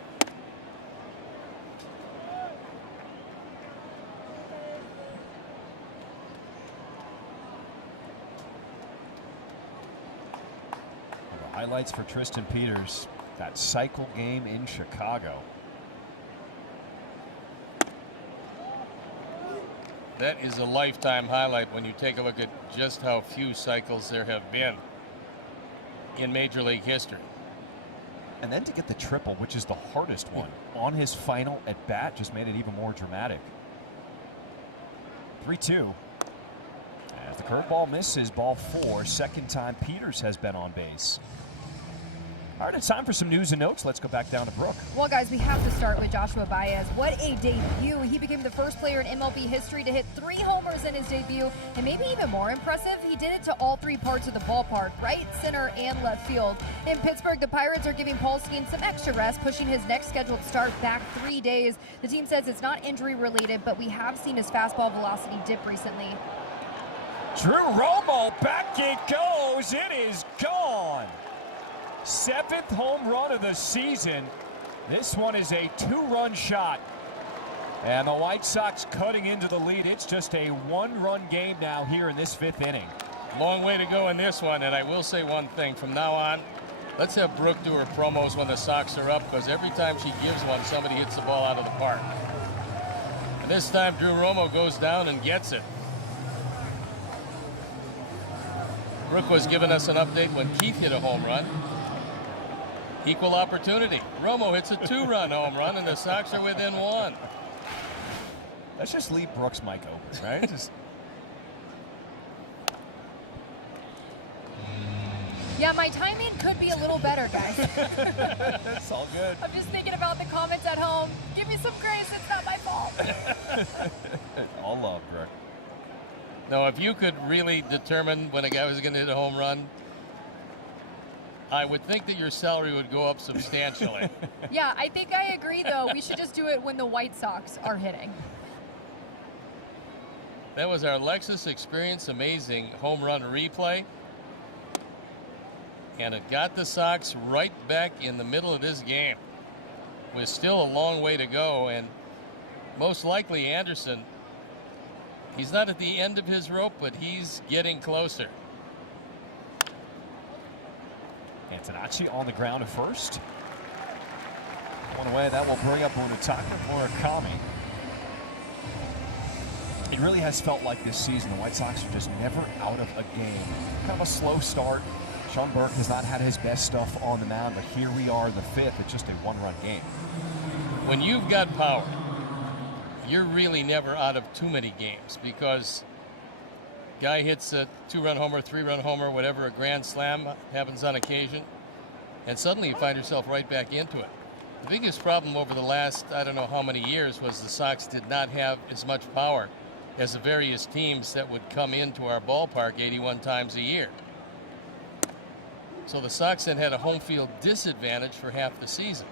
The highlights for Tristan Peters, that cycle game in Chicago. That is a lifetime highlight when you take a look at just how few cycles there have been in Major League history. And then to get the triple, which is the hardest one, on his final at bat, just made it even more dramatic. 3-2. As the curveball misses, ball 4. Second time Peters has been on base. All right, it's time for some news and notes. Let's go back down to Brooke. Well, guys, we have to start with Joshua Baez. What a debut. He became the first player in MLB history to hit 3 homers in his debut. And maybe even more impressive, he did it to all 3 parts of the ballpark, right, center, and left field. In Pittsburgh, the Pirates are giving Paul Skeens some extra rest, pushing his next scheduled start back 3 days. The team says it's not injury related, but we have seen his fastball velocity dip recently. Drew Romo, back it goes. It is gone. 7th home run of the season. This one is a 2-run shot. And the White Sox cutting into the lead. It's just a 1-run game now here in this 5th inning. Long way to go in this one, and I will say one thing. From now on, let's have Brooke do her promos when the Sox are up, because every time she gives one, somebody hits the ball out of the park. And this time, Drew Romo goes down and gets it. Brooke was giving us an update when Keith hit a home run. Equal opportunity. Romo hits a 2-run home run, and the Sox are within 1. Let's just leave Brooks' mic open, right? Yeah, my timing could be a little better, guys. That's all good. I'm just thinking about the comments at home. Give me some grace. It's not my fault. All love, Brooke. No, if you could really determine when a guy was going to hit a home run, I would think that your salary would go up substantially. Yeah, I think I agree, though. We should just do it when the White Sox are hitting. That was our Lexus Experience Amazing home run replay. And it got the Sox right back in the middle of this game. With still a long way to go, and most likely Anderson, he's not at the end of his rope, but he's getting closer. Antonacci on the ground at first. One away, that will bring up Unataka for Akami. It really has felt like this season the White Sox are just never out of a game. Kind of a slow start. Sean Burke has not had his best stuff on the mound, but here we are, the 5th. It's just a 1-run game. When you've got power, you're really never out of too many games, because guy hits a 2-run homer, 3-run homer, whatever, a grand slam happens on occasion, and suddenly you find yourself right back into it. The biggest problem over the last, I don't know how many years, was the Sox did not have as much power as the various teams that would come into our ballpark 81 times a year. So the Sox then had a home field disadvantage for half the season.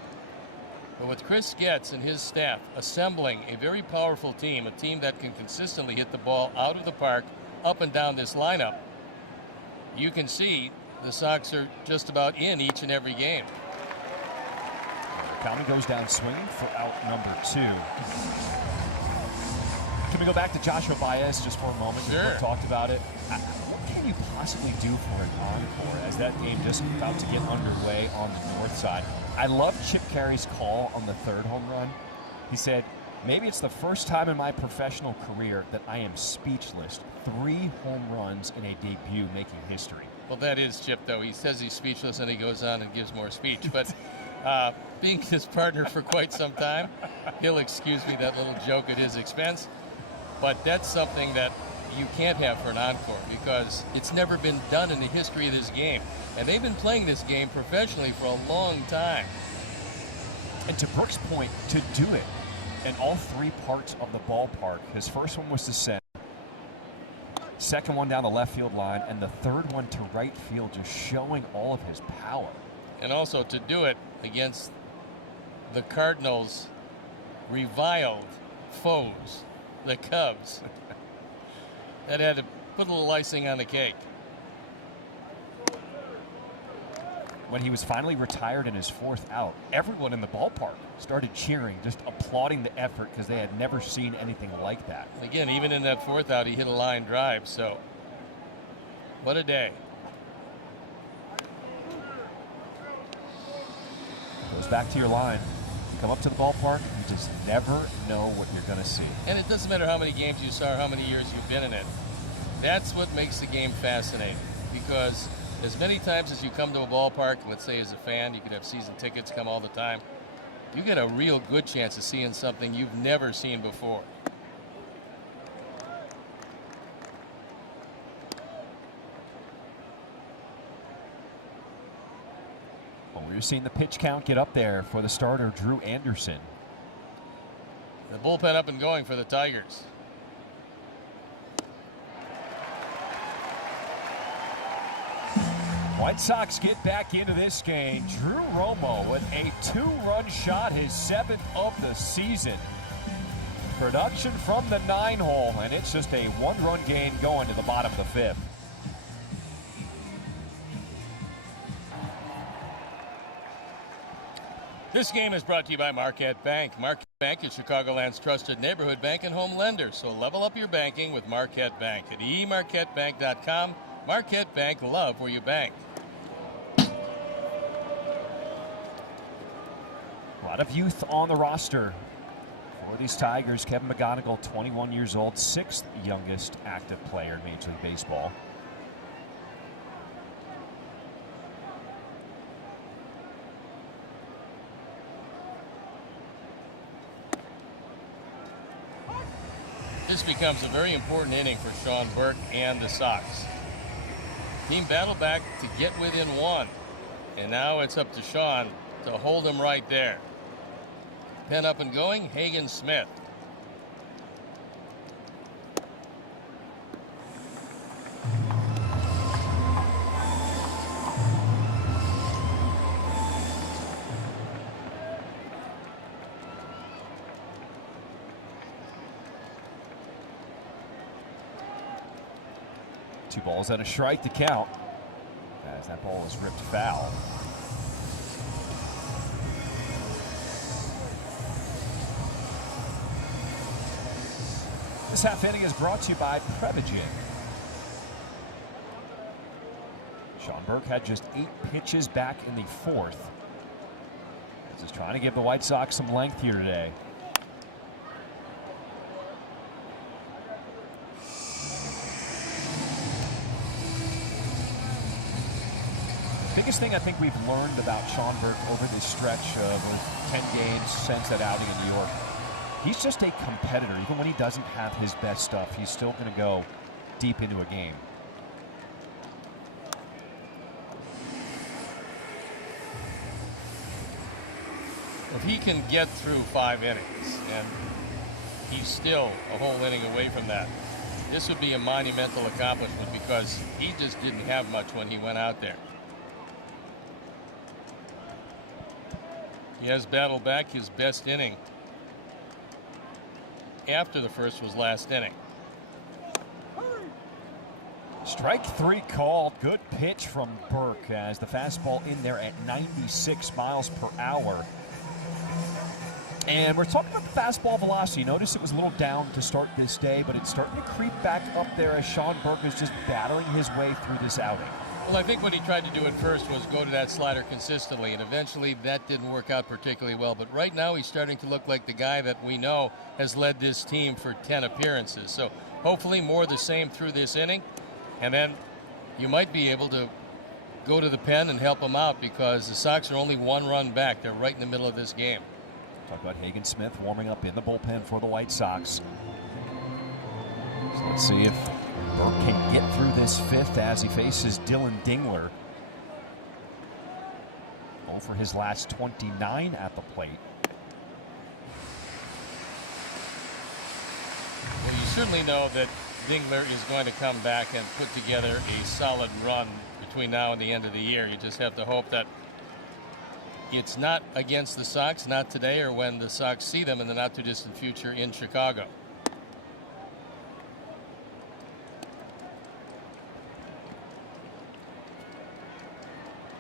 But with Chris Getz and his staff assembling a very powerful team, a team that can consistently hit the ball out of the park, up and down this lineup, you can see the Sox are just about in each and every game. County goes down swinging for out number 2. Can we go back to Joshua Baez just for a moment? Sure. We talked about it. What can you possibly do for an encore as that game just about to get underway on the north side? I love Chip Cary's call on the 3rd home run. He said, maybe it's the first time in my professional career that I am speechless. 3 home runs in a debut making history. Well, that is Chip, though. He says he's speechless and he goes on and gives more speech. But being his partner for quite some time, he'll excuse me that little joke at his expense. But that's something that you can't have for an encore, because it's never been done in the history of this game. And they've been playing this game professionally for a long time. And to Brooks' point, to do it in all 3 parts of the ballpark. His first one was to center, second one down the left field line, and the 3rd one to right field, just showing all of his power. And also to do it against the Cardinals' reviled foes, the Cubs. That had to put a little icing on the cake. When he was finally retired in his 4th out, everyone in the ballpark started cheering, just applauding the effort, because they had never seen anything like that. Again, even in that 4th out, he hit a line drive, so what a day. Goes back to your line. You come up to the ballpark, you just never know what you're going to see. And it doesn't matter how many games you saw or how many years you've been in it. That's what makes the game fascinating, because as many times as you come to a ballpark, let's say as a fan, you could have season tickets come all the time, you get a real good chance of seeing something you've never seen before. Well, we're seeing the pitch count get up there for the starter, Drew Anderson. The bullpen up and going for the Tigers. White Sox get back into this game. Drew Romo with a 2-run shot, his 7th of the season. Production from the 9-hole, and it's just a 1-run gain going to the bottom of the 5th. This game is brought to you by Marquette Bank. Marquette Bank is Chicagoland's trusted neighborhood bank and home lender. So level up your banking with Marquette Bank at emarquettebank.com. Marquette Bank, love where you bank. A lot of youth on the roster for these Tigers. Kevin McGonigal, 21 years old, 6th youngest active player in Major League Baseball. This becomes a very important inning for Sean Burke and the Sox. Team battled back to get within 1, and now it's up to Sean to hold him right there. Pen up and going, Hagen Smith. Two balls and a strike to count as that ball is ripped foul. This half inning is brought to you by Prevagen. Sean Burke had just 8 pitches back in the 4th. Just trying to give the White Sox some length here today. Biggest thing I think we've learned about Sean Burke over this stretch of 10 games since that outing in New York, he's just a competitor. Even when he doesn't have his best stuff, he's still going to go deep into a game. If he can get through 5 innings, and he's still a whole inning away from that, this would be a monumental accomplishment because he just didn't have much when he went out there. He has battled back. His best inning after the first was last inning. Strike 3 called. Good pitch from Burke as the fastball in there at 96 miles per hour. And we're talking about the fastball velocity. Notice it was a little down to start this day, but it's starting to creep back up there as Sean Burke is just battling his way through this outing. Well, I think what he tried to do at first was go to that slider consistently, and eventually that didn't work out particularly well. But right now he's starting to look like the guy that we know has led this team for 10 appearances. So hopefully more of the same through this inning, and then you might be able to go to the pen and help him out because the Sox are only 1 run back. They're right in the middle of this game. Talk about Hagen Smith warming up in the bullpen for the White Sox. So let's see if Burke can get through this 5th as he faces Dylan Dingler. 0 for his last 29 at the plate. Well, you certainly know that Dingler is going to come back and put together a solid run between now and the end of the year. You just have to hope that it's not against the Sox, not today or when the Sox see them in the not too distant future in Chicago.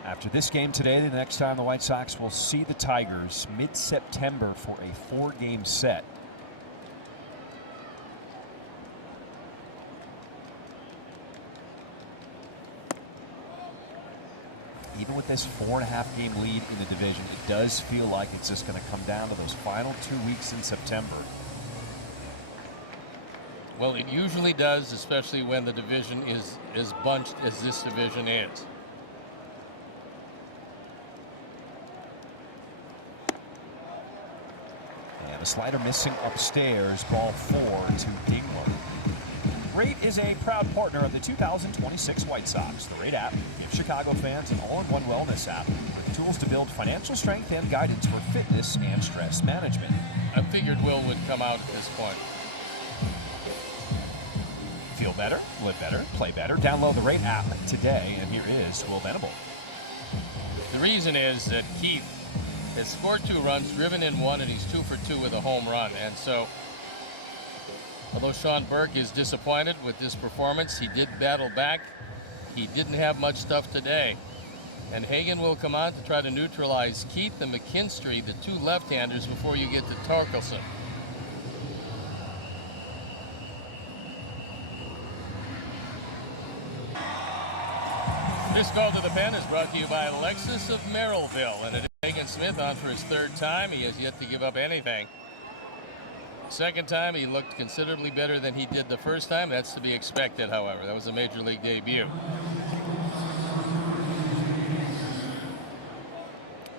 After this game today, the next time the White Sox will see the Tigers mid-September for a 4-game set. Even with this 4.5-game lead in the division, it does feel like it's just going to come down to those final 2 weeks in September. Well, it usually does, especially when the division is as bunched as this division is. And a slider missing upstairs, ball 4 to Dingler. Rate is a proud partner of the 2026 White Sox. The Rate app gives Chicago fans an all-in-one wellness app with tools to build financial strength and guidance for fitness and stress management. I figured Will would come out at this point. Feel better, live better, play better. Download the Rate app today, and here is Will Venable. The reason is that Keith has scored 2 runs, driven in 1, and he's 2 for 2 with a home run. And so, although Sean Burke is disappointed with this performance, he did battle back. He didn't have much stuff today. And Hagen will come on to try to neutralize Keith and McKinstry, the two left-handers, before you get to Torkelson. This call to the pen is brought to you by Lexus of Merrillville, and it is Hagen Smith on for his third time. He has yet to give up anything. Second time, he looked considerably better than he did the first time. That's to be expected, however. That was a major league debut.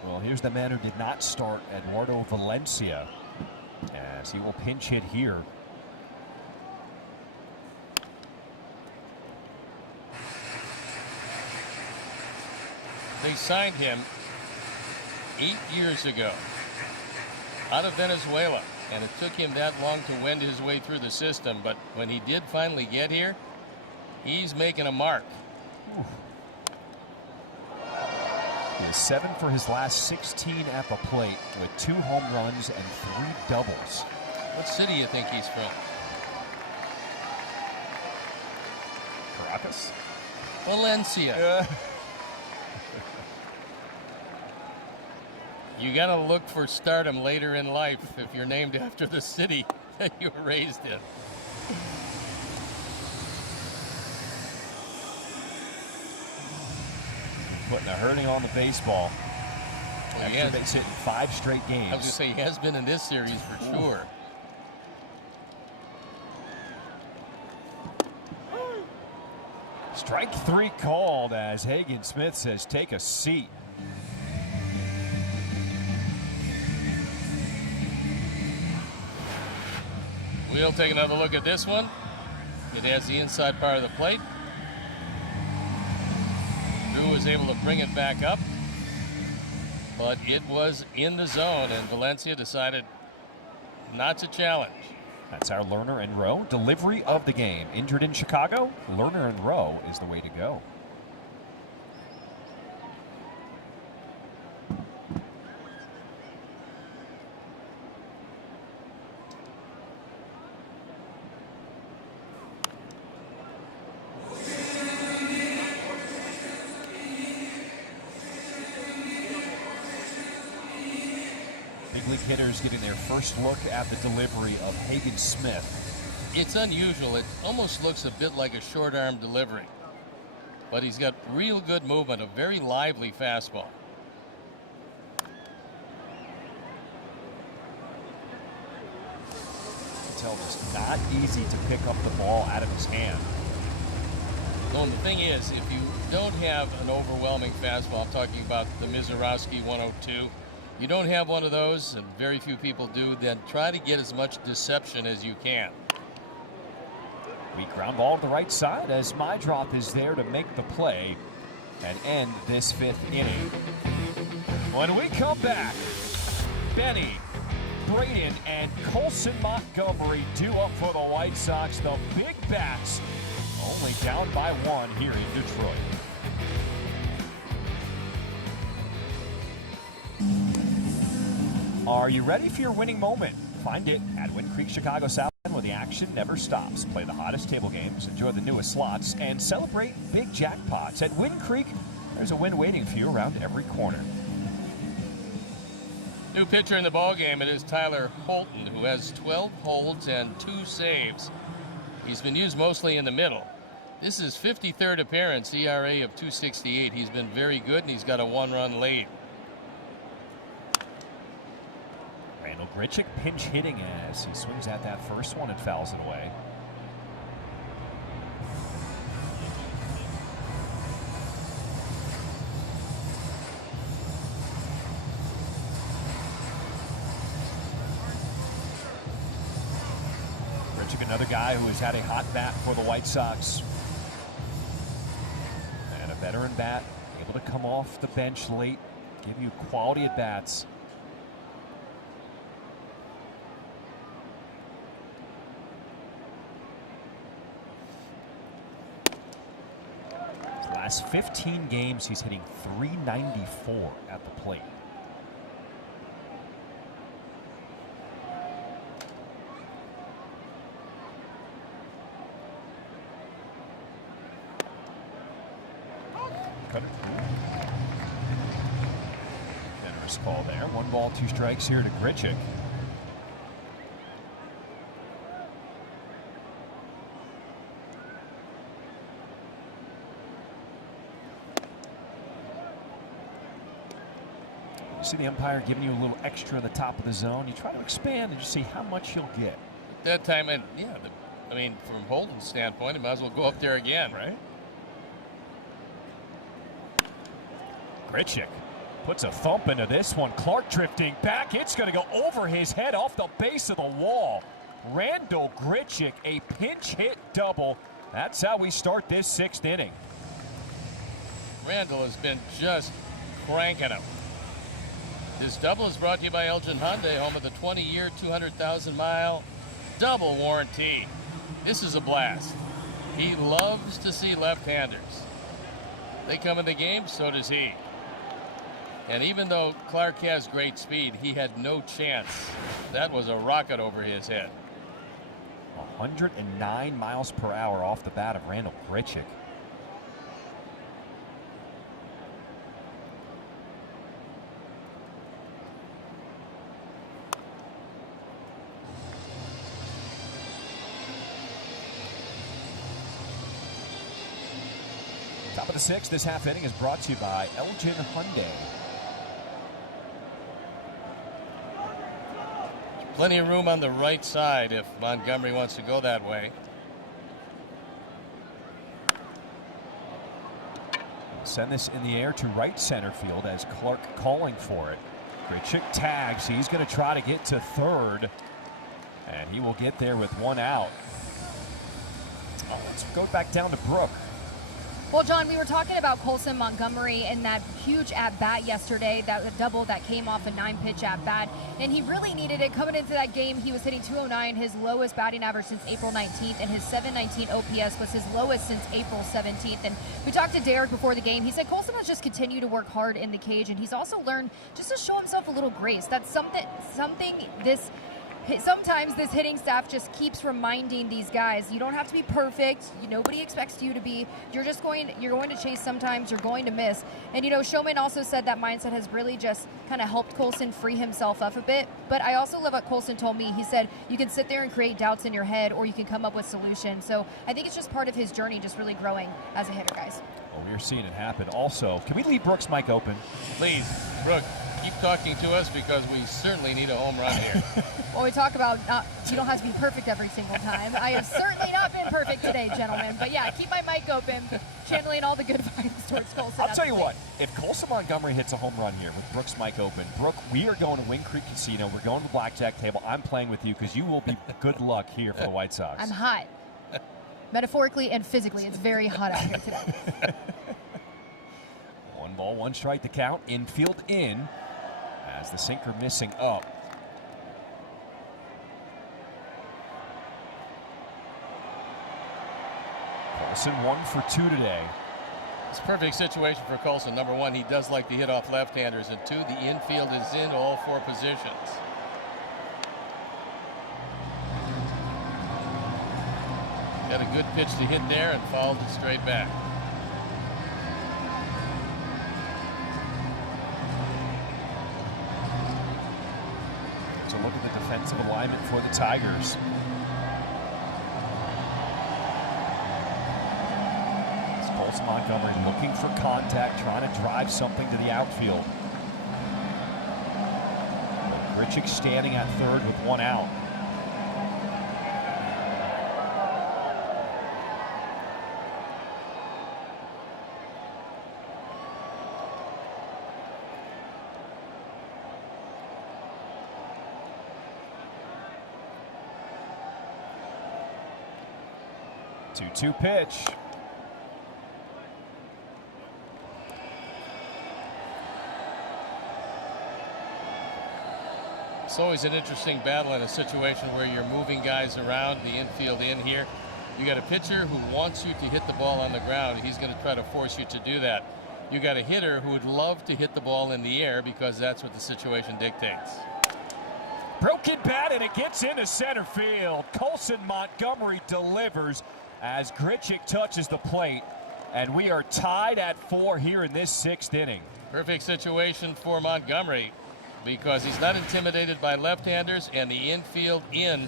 Well, here's the man who did not start, Eduardo Valencia, as he will pinch hit here. They signed him 8 years ago out of Venezuela, and it took him that long to wend his way through the system. But when he did finally get here, he's making a mark. He is 7 for his last 16 at the plate with 2 home runs and 3 doubles. What city do you think he's from? Caracas? Valencia. You got to look for stardom later in life if you're named after the city that you were raised in. Putting a hurting on the baseball. Well, After base hit in 5 straight games. I was going to say, he has been in this series for sure. Strike 3 called as Hagen Smith says, take a seat. We'll take another look at this one. It has the inside part of the plate. Drew was able to bring it back up, but it was in the zone, and Valencia decided not to challenge. That's our Lerner and Rowe delivery of the game. Injured in Chicago, Lerner and Rowe is the way to go. League hitters getting their first look at the delivery of Hagen Smith. It's unusual. It almost looks a bit like a short arm delivery, but he's got real good movement, a very lively fastball. You can tell just not easy to pick up the ball out of his hand. Well, the thing is, if you don't have an overwhelming fastball, I'm talking about the Mizorowski 102, you don't have one of those, and very few people do, then try to get as much deception as you can. Weak ground ball to the right side as my drop is there to make the play and end this 5th inning. When we come back, Benny, Braden, and Colson Montgomery due up for the White Sox. The big bats only down by 1 here in Detroit. Are you ready for your winning moment? Find it at Wind Creek Chicago South, where the action never stops. Play the hottest table games, enjoy the newest slots, and celebrate big jackpots. At Wind Creek, there's a win waiting for you around every corner. New pitcher in the ballgame, it is Tyler Holton, who has 12 holds and 2 saves. He's been used mostly in the middle. This is his 53rd appearance, ERA of 2.68. He's been very good, and he's got a 1-run lead. Randall Grichuk pinch hitting as he swings at that first one and fouls it away. Grichuk, another guy who has had a hot bat for the White Sox. And a veteran bat, able to come off the bench late, give you quality at bats. Last 15 games, he's hitting .394 at the plate. Cut it. First call there. 1 ball, 2 strikes here to Grichuk. You see the umpire giving you a little extra in the top of the zone. You try to expand and just see how much you'll get. That time, and yeah, I mean, from Holden's standpoint, he might as well go up there again, right? Grichuk puts a thump into this one. Clark drifting back. It's going to go over his head off the base of the wall. Randall Grichuk, a pinch hit double. That's how we start this 6th inning. Randall has been just cranking him. This double is brought to you by Elgin Hyundai, home of the 20-year, 200,000-mile double warranty. This is a blast. He loves to see left-handers. They come in the game, so does he. And even though Clark has great speed, he had no chance. That was a rocket over his head. 109 miles per hour off the bat of Randall Grichuk. Top of the 6th, this half inning is brought to you by Elgin Hyundai. Plenty of room on the right side if Montgomery wants to go that way. Send this in the air to right center field as Clark calling for it. Grichuk tags. He's going to try to get to third. And he will get there with 1 out. Oh, let's go back down to Brook. Well, John, we were talking about Colson Montgomery and that huge at-bat yesterday, that double that came off a 9-pitch at-bat, and he really needed it. Coming into that game, he was hitting .209, his lowest batting average since April 19th, and his .719 OPS was his lowest since April 17th. And we talked to Derek before the game. He said Colson must just continue to work hard in the cage, and he's also learned just to show himself a little grace. That's sometimes this hitting staff just keeps reminding these guys, you don't have to be perfect. Nobody expects you to be. You're going to chase sometimes. You're going to miss. And, Showman also said that mindset has really just kind of helped Colson free himself up a bit. But I also love what Colson told me. He said you can sit there and create doubts in your head, or you can come up with solutions. So I think it's just part of his journey, just really growing as a hitter, guys. Well, we're seeing it happen. Also, can we leave Brooks' mic open? Please, Brooke, keep talking to us because we certainly need a home run here. Well, we talk about you don't have to be perfect every single time. I have certainly not been perfect today, gentlemen. But yeah, keep my mic open, channeling all the good vibes towards Colson. I'll tell you what, if Colson Montgomery hits a home run here with Brooks' mic open, Brooke, we are going to Wing Creek Casino. We're going to the blackjack table. I'm playing with you because you will be good luck here for the White Sox. I'm hot. Metaphorically and physically, it's very hot out here today. 1 ball, 1 strike to count. Infield in as the sinker missing up. Colson 1 for 2 today. It's a perfect situation for Colson. Number 1, he does like to hit off left-handers, and 2, the infield is in all 4 positions. Got a good pitch to hit there and fouled it straight back. So look at the defensive alignment for the Tigers. It's Colson Montgomery looking for contact, trying to drive something to the outfield. Grichuk standing at third with 1 out. Two pitch. It's always an interesting battle in a situation where you're moving guys around, the infield in here. You got a pitcher who wants you to hit the ball on the ground. He's going to try to force you to do that. You got a hitter who would love to hit the ball in the air because that's what the situation dictates. Broken bat, and it gets into center field. Colson Montgomery delivers as Grichuk touches the plate, and we are tied at 4 here in this 6th inning. Perfect situation for Montgomery because he's not intimidated by left-handers, and the infield in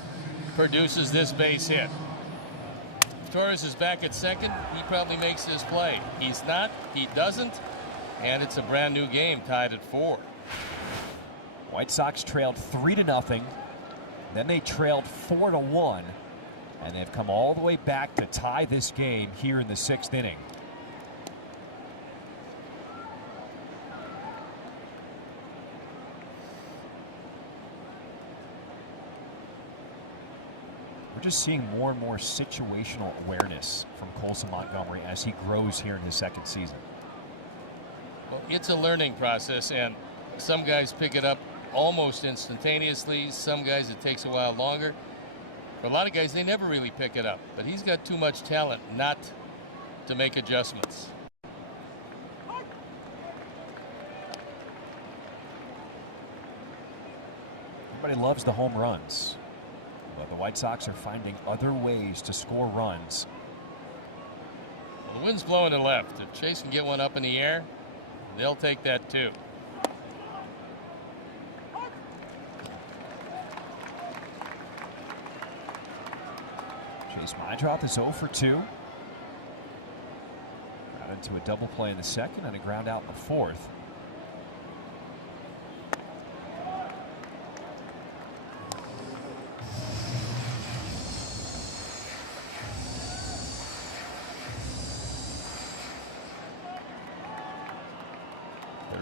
produces this base hit. If Torres is back at second, he probably makes his play. He's not, he doesn't, and it's a brand new game tied at 4. White Sox trailed 3-0, then they trailed 4-1, and they've come all the way back to tie this game here in the 6th inning. We're just seeing more and more situational awareness from Colson Montgomery as he grows here in his 2nd season. Well, it's a learning process, and some guys pick it up almost instantaneously. Some guys it takes a while longer. For a lot of guys, they never really pick it up. But he's got too much talent not to make adjustments. Everybody loves the home runs. But the White Sox are finding other ways to score runs. Well, the wind's blowing to left. If Chase can get one up in the air, they'll take that too. Chase Mydroth is 0 for 2. Got into a double play in the 2nd and a ground out in the 4th.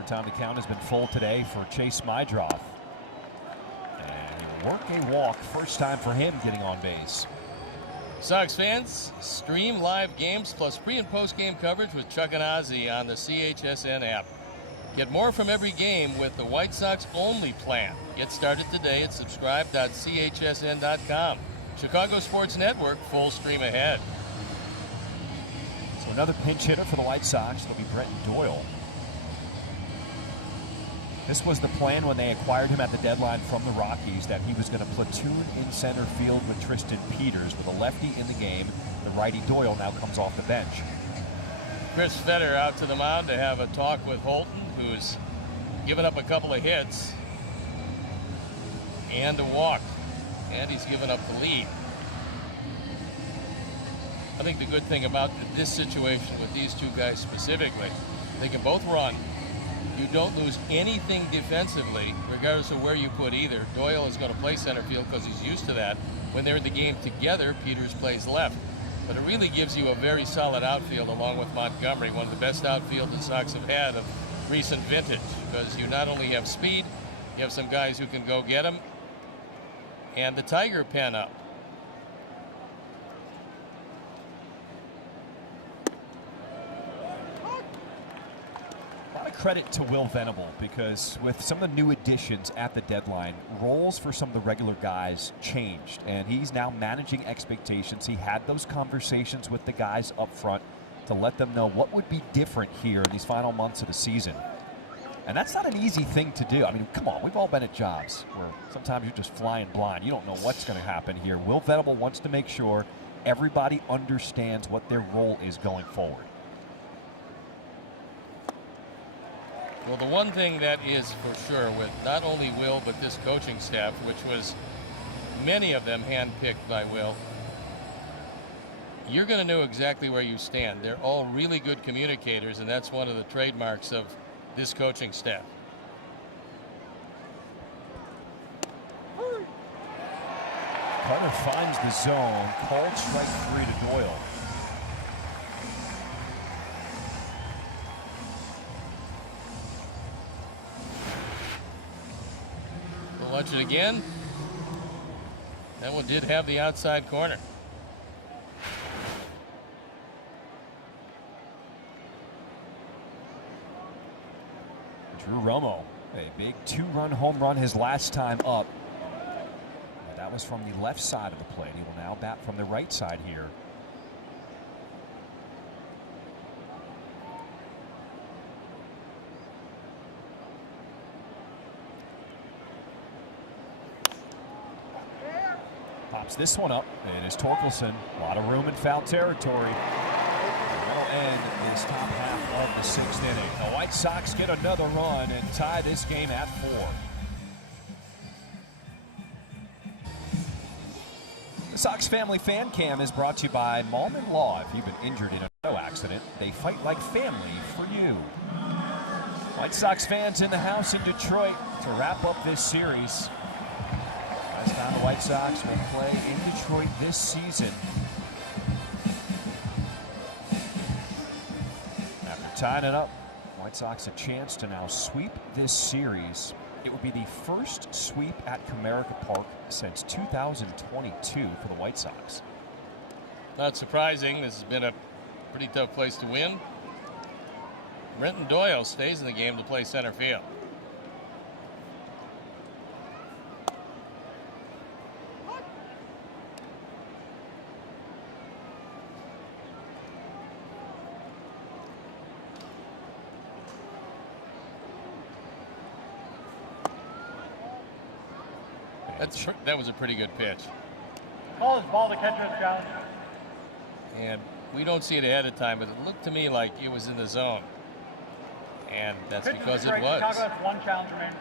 Time the count has been full today for Chase Mydroth. And he'll work a walk. First time for him getting on base. Sox fans, stream live games plus pre and post game coverage with Chuck and Ozzy on the CHSN app. Get more from every game with the White Sox only plan. Get started today at subscribe.chsn.com. Chicago Sports Network, full stream ahead. So another pinch hitter for the White Sox. It'll be Brenton Doyle. This was the plan when they acquired him at the deadline from the Rockies, that he was going to platoon in center field with Tristan Peters. With a lefty in the game, the righty Doyle now comes off the bench. Chris Fetter out to the mound to have a talk with Holton, who's given up a couple of hits and a walk, and he's given up the lead. I think the good thing about this situation with these two guys specifically, they can both run. You don't lose anything defensively, regardless of where you put either. Doyle is going to play center field because he's used to that. When they're in the game together, Peters plays left. But it really gives you a very solid outfield along with Montgomery, one of the best outfield the Sox have had of recent vintage, because you not only have speed, you have some guys who can go get them, and the Tiger pen up. Credit to Will Venable, because with some of the new additions at the deadline, roles for some of the regular guys changed, and he's now managing expectations. He had those conversations with the guys up front to let them know what would be different here in these final months of the season. And that's not an easy thing to do. I mean, come on, we've all been at jobs where sometimes you're just flying blind. You don't know what's going to happen here. Will Venable wants to make sure everybody understands what their role is going forward. Well, the one thing that is for sure with not only Will, but this coaching staff, which was many of them handpicked by Will, you're going to know exactly where you stand. They're all really good communicators, and that's one of the trademarks of this coaching staff. Carter finds the zone, called strike 3 to Doyle. Watch it again. That one did have the outside corner. Drew Romo, a big 2-run home run his last time up. That was from the left side of the plate. He will now bat from the right side here. Pops this one up. It is Torkelson. A lot of room in foul territory. That'll end this top half of the 6th inning. The White Sox get another run and tie this game at 4. The Sox Family Fan Cam is brought to you by Malman Law. If you've been injured in an auto accident, they fight like family for you. White Sox fans in the house in Detroit to wrap up this series. Last time the White Sox will play in Detroit this season. After tying it up, White Sox a chance to now sweep this series. It would be the first sweep at Comerica Park since 2022 for the White Sox. Not surprising. This has been a pretty tough place to win. Brenton Doyle stays in the game to play center field. That was a pretty good pitch. Call his ball to catcher's challenge. And we don't see it ahead of time, but it looked to me like it was in the zone. And that's because it was. Chicago has 1 challenge remaining.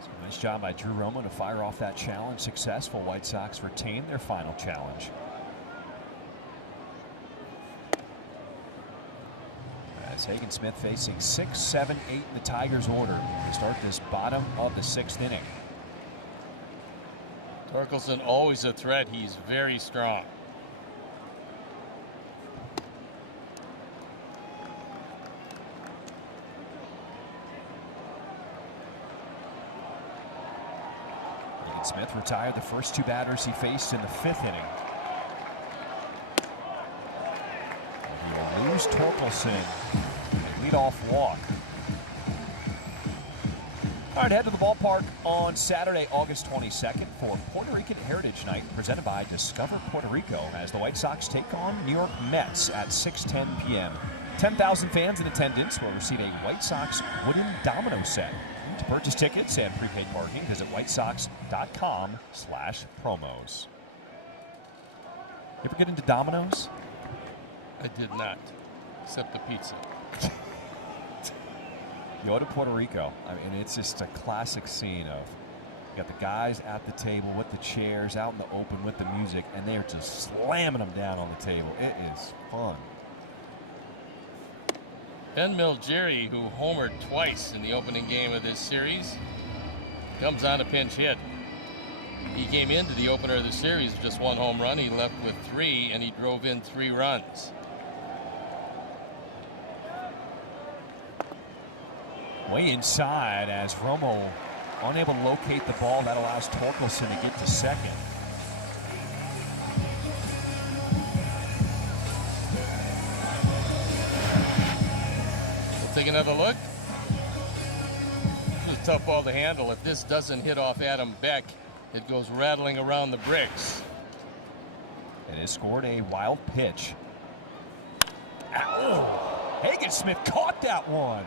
So nice job by Drew Romo to fire off that challenge. Successful. White Sox retain their final challenge. As Hagen Smith facing 6, 7, 8 in the Tigers order to start this bottom of the 6th inning. Torkelson always a threat. He's very strong. Hagen Smith retired the first 2 batters he faced in the 5th inning. He'll lose Torkelson. Leadoff walk. All right, head to the ballpark on Saturday, August 22nd for Puerto Rican Heritage Night, presented by Discover Puerto Rico, as the White Sox take on New York Mets at 6:10 p.m. 10,000 fans in attendance will receive a White Sox wooden domino set. To purchase tickets and prepaid parking, visit whitesox.com/promos. You ever get into dominoes? I did not, except the pizza. You go to Puerto Rico, I mean, it's just a classic scene of you got the guys at the table with the chairs out in the open with the music, and they're just slamming them down on the table. It is fun. Ben Milgeri, who homered twice in the opening game of this series, comes on a pinch hit. He came into the opener of the series with just 1 home run. He left with 3, and he drove in 3 runs. Way inside as Romo unable to locate the ball. That allows Torkelson to get to second. We'll take another look. This is a tough ball to handle. If this doesn't hit off Adam Beck, it goes rattling around the bricks. It has scored a wild pitch. Ow. Hagen Smith caught that one.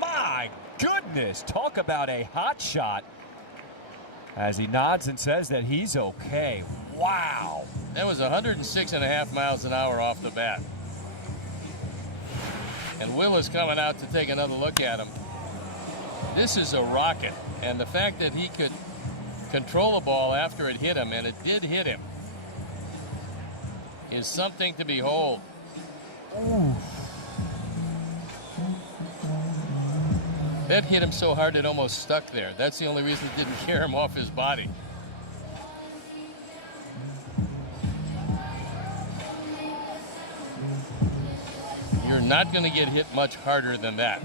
My goodness, talk about a hot shot, as he nods and says that he's okay. Wow. That was 106.5 miles an hour off the bat. And Will is coming out to take another look at him. This is a rocket, and the fact that he could control a ball after it hit him, and it did hit him, is something to behold. Ooh. That hit him so hard it almost stuck there. That's the only reason it didn't tear him off his body. You're not going to get hit much harder than that.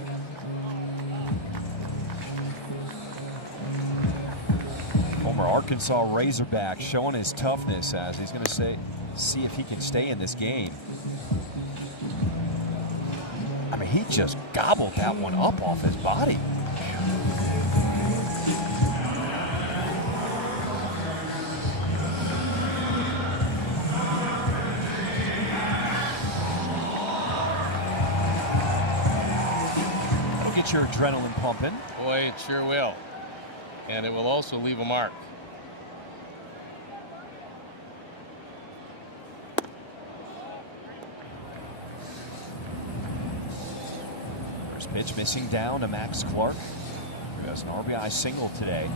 Former Arkansas Razorback showing his toughness, as he's going to see if he can stay in this game. I mean, he just gobbled that one up off his body. That'll get your adrenaline pumping. Boy, it sure will. And it will also leave a mark. First pitch missing down to Max Clark, who has an RBI single today.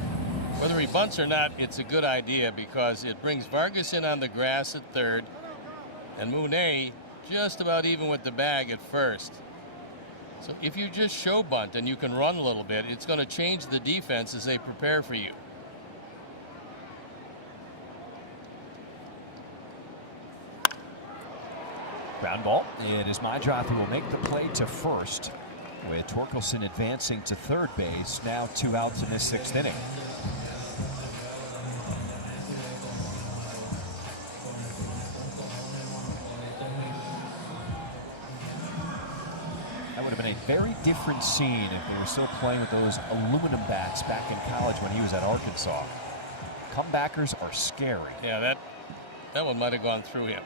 Whether he bunts or not, it's a good idea because it brings Vargas in on the grass at third and Monet just about even with the bag at first. So if you just show bunt and you can run a little bit, it's going to change the defense as they prepare for you. Ground ball. It is my drive who will make the play to first, with Torkelson advancing to third base. Now 2 outs in this 6th inning. That would have been a very different scene if they were still playing with those aluminum bats back in college when he was at Arkansas. Comebackers are scary. Yeah, that one might have gone through him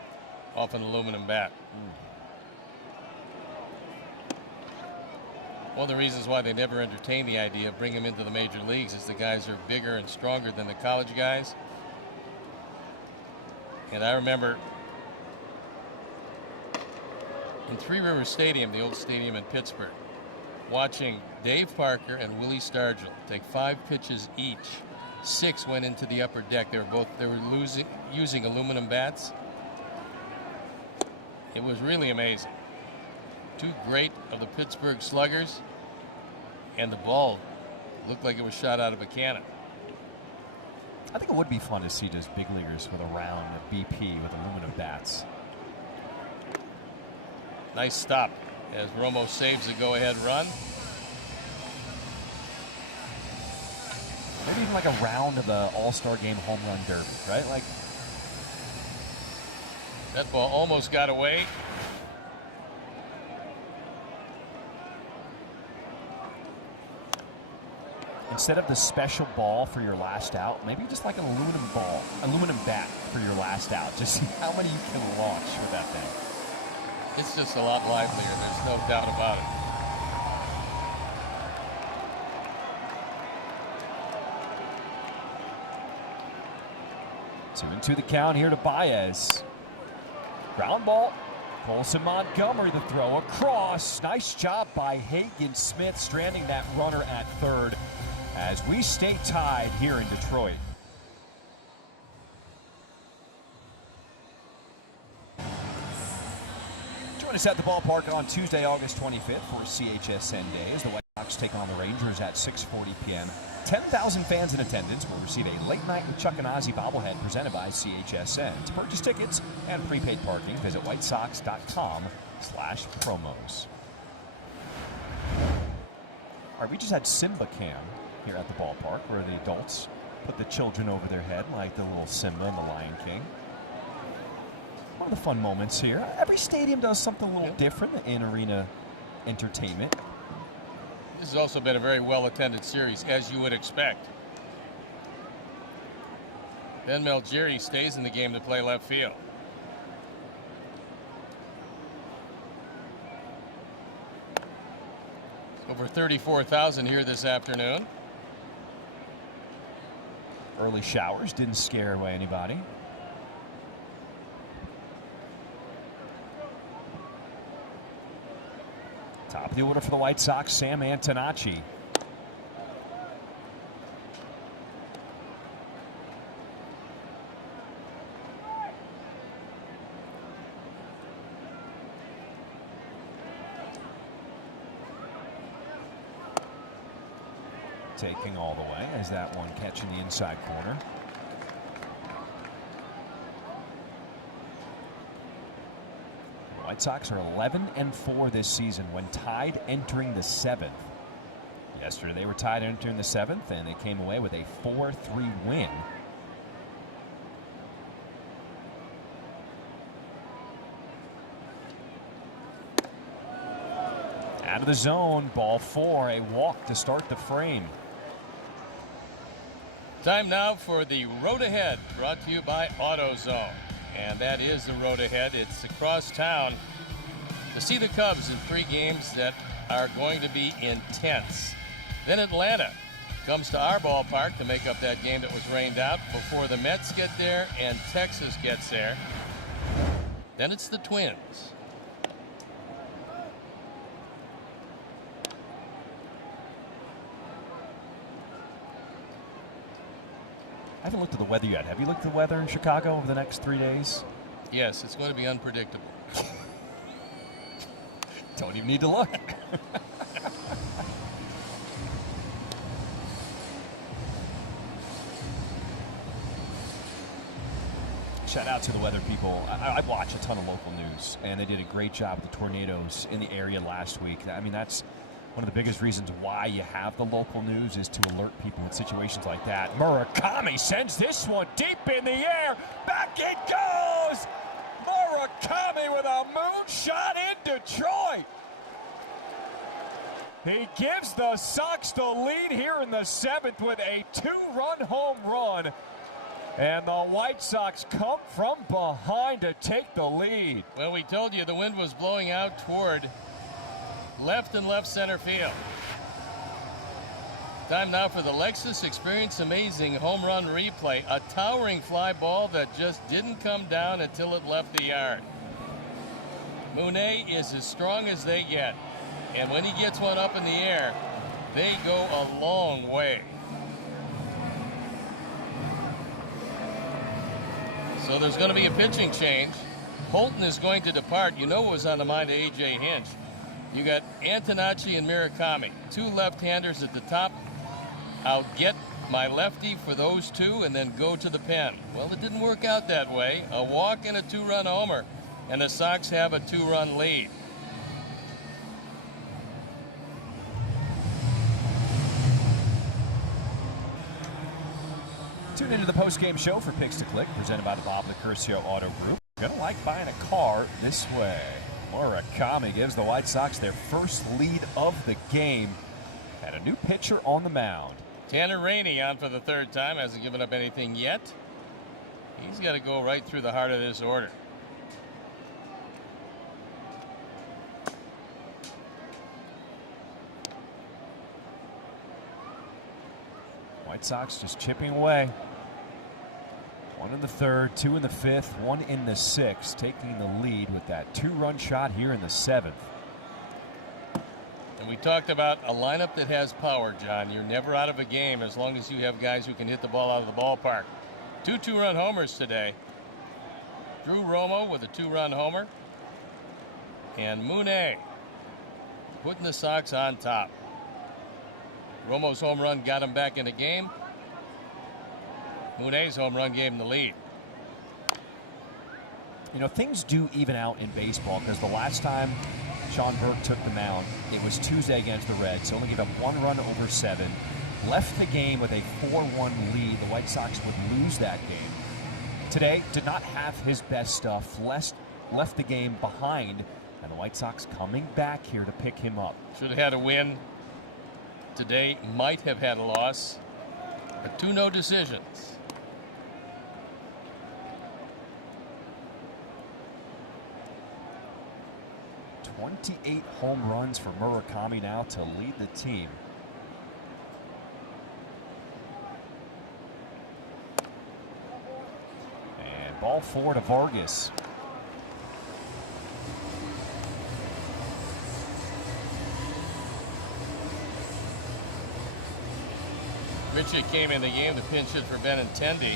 off an aluminum bat. One of the reasons why they never entertained the idea of bringing him into the major leagues is the guys are bigger and stronger than the college guys. And I remember in Three Rivers Stadium, the old stadium in Pittsburgh, watching Dave Parker and Willie Stargell take 5 pitches each. 6 went into the upper deck. They were using aluminum bats. It was really amazing. 2 great of the Pittsburgh sluggers, and the ball looked like it was shot out of a cannon. I think it would be fun to see just big leaguers with a round of BP with aluminum bats. Nice stop as Romo saves a go-ahead run. Maybe even like a round of the All-Star Game home run derby, right? Like, that ball almost got away. instead of the special ball for your last out, maybe just like an aluminum bat for your last out. Just see how many you can launch with that thing. It's just a lot livelier. There's no doubt about it. Two and two the count here to Baez. Ground ball. Colson Montgomery the throw across. Nice job by Hagen Smith stranding that runner at third as we stay tied here in Detroit. Join us at the ballpark on Tuesday, August 25th for CHSN Day as the White Sox take on the Rangers at 6:40 p.m. 10,000 fans in attendance will receive a late night with Chuck and Ozzy bobblehead presented by CHSN. To purchase tickets and prepaid parking, visit whitesox.com/promos. All right, we just had Simba Cam here at the ballpark where the adults put the children over their head like the little Simba and the Lion King. One of the fun moments here. Every stadium does something a little different in arena entertainment. This has also been a very well-attended series, as you would expect. Ben Malgeri stays in the game to play left field. Over 34,000 here this afternoon. Early showers didn't scare away anybody. Top of the order for the White Sox, Sam Antonacci. Taking all the way as that one catching the inside corner. White Sox are 11-4 this season when tied entering the 7th. Yesterday they were tied entering the 7th and they came away with a 4-3 win. Out of the zone, ball 4, a walk to start the frame. Time now for the Road Ahead, brought to you by AutoZone. And that is the road ahead. It's across town to see the Cubs in 3 games that are going to be intense. Then Atlanta comes to our ballpark to make up that game that was rained out before the Mets get there and Texas gets there. Then it's the Twins. I haven't looked at the weather yet. Have you looked at the weather in Chicago over the next 3 days? Yes, it's going to be unpredictable. Don't even need to look. Shout out to the weather people. I watch a ton of local news, and they did a great job with the tornadoes in the area last week. I mean, that's one of the biggest reasons why you have the local news, is to alert people in situations like that. Murakami sends this one deep in the air. Back it goes! Murakami with a moonshot in Detroit. He gives the Sox the lead here in the 7th with a 2-run home run. And the White Sox come from behind to take the lead. Well, we told you the wind was blowing out toward left and left center field. Time now for the Lexus Experience Amazing home run replay. A towering fly ball that just didn't come down until it left the yard. Monet is as strong as they get. And when he gets one up in the air, they go a long way. So there's going to be a pitching change. Holton is going to depart. You know what was on the mind of A.J. Hinch. You got Antonacci and Murakami, 2 left-handers at the top. I'll get my lefty for those 2 and then go to the pen. Well, it didn't work out that way. A walk and a 2-run homer, and the Sox have a 2-run lead. Tune into the post-game show for Picks to Click, presented by the Bob Licurcio Auto Group. Gonna like buying a car this way. Murakami gives the White Sox their first lead of the game, and a new pitcher on the mound. Tanner Rainey on for the 3rd time, hasn't given up anything yet. He's got to go right through the heart of this order. White Sox just chipping away. 1 in the 3rd, 2 in the 5th, 1 in the 6th, taking the lead with that 2-run shot here in the 7th. And we talked about a lineup that has power, John. You're never out of a game as long as you have guys who can hit the ball out of the ballpark. 2 2-run homers today. Drew Romo with a 2-run homer. And Monet putting the Sox on top. Romo's home run got him back in the game. Munet's home run gave him the lead. You know, things do even out in baseball, because the last time Sean Burke took the mound, it was Tuesday against the Reds. Only gave up 1 run over 7. Left the game with a 4-1 lead. The White Sox would lose that game. Today, did not have his best stuff. Left the game behind, and the White Sox coming back here to pick him up. Should have had a win today. Might have had a loss. But 2 no decisions. 28 home runs for Murakami now to lead the team. And ball 4 to Vargas. Richie came in the game to pinch hit for Benintendi.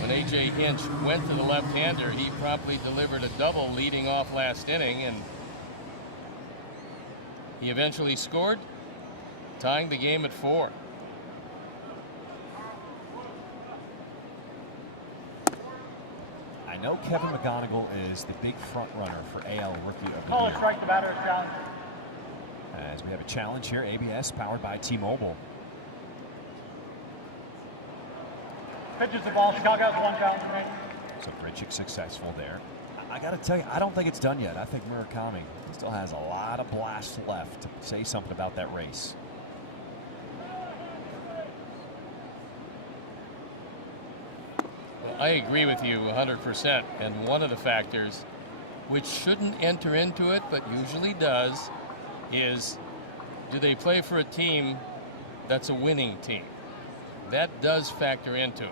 When A.J. Hinch went to the left-hander, he promptly delivered a double leading off last inning, and he eventually scored, tying the game at 4. I know Kevin McGonigal is the big front runner for AL Rookie of the Call Year. a strike, the batter's challenge. As we have a challenge here, ABS powered by T-Mobile. Pitches the ball. Chicago has 1 challenge remaining. So Grichuk successful there. I got to tell you, I don't think it's done yet. I think Murakami still has a lot of blast left to say something about that race. Well, I agree with you 100%. And one of the factors, which shouldn't enter into it but usually does, is do they play for a team that's a winning team? That does factor into it.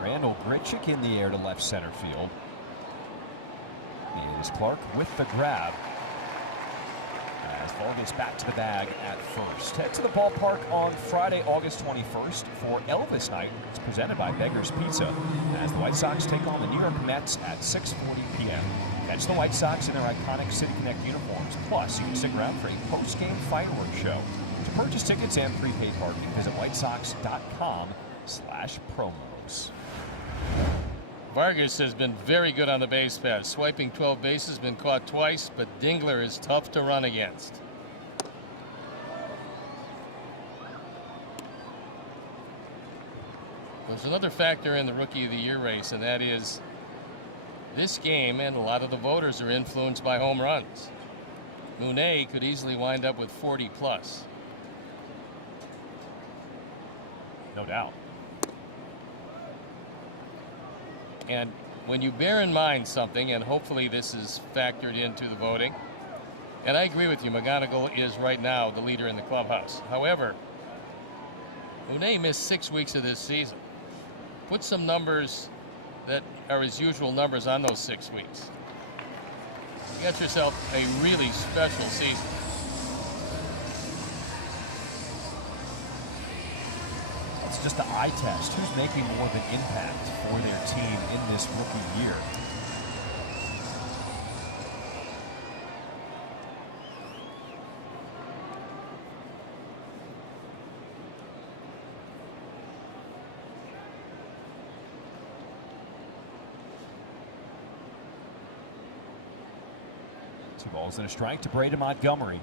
Randall Grichuk in the air to left center field. It is Clark with the grab. as ball gets back to the bag at first. Head to the ballpark on Friday, August 21st for Elvis Night. It's presented by Beggar's Pizza as the White Sox take on the New York Mets at 6:40 p.m. Catch the White Sox in their iconic City Connect uniforms. Plus, you can stick around for a post-game fireworks show. To purchase tickets and prepaid parking, visit whitesox.com/promos. Vargas has been very good on the base paths. Swiping 12 bases, been caught twice, but Dingler is tough to run against. There's another factor in the Rookie of the Year race, and that is this game, and a lot of the voters are influenced by home runs. Monet could easily wind up with 40 plus. No doubt. And when you bear in mind something, and hopefully this is factored into the voting, and I agree with you, McGonigal is right now the leader in the clubhouse. However, Monet missed 6 weeks of this season. Put some numbers that are his usual numbers on those 6 weeks. You got yourself a really special season. It's just an eye test. Who's making more of an impact for their team in this rookie year? Two balls and a strike to Braden Montgomery.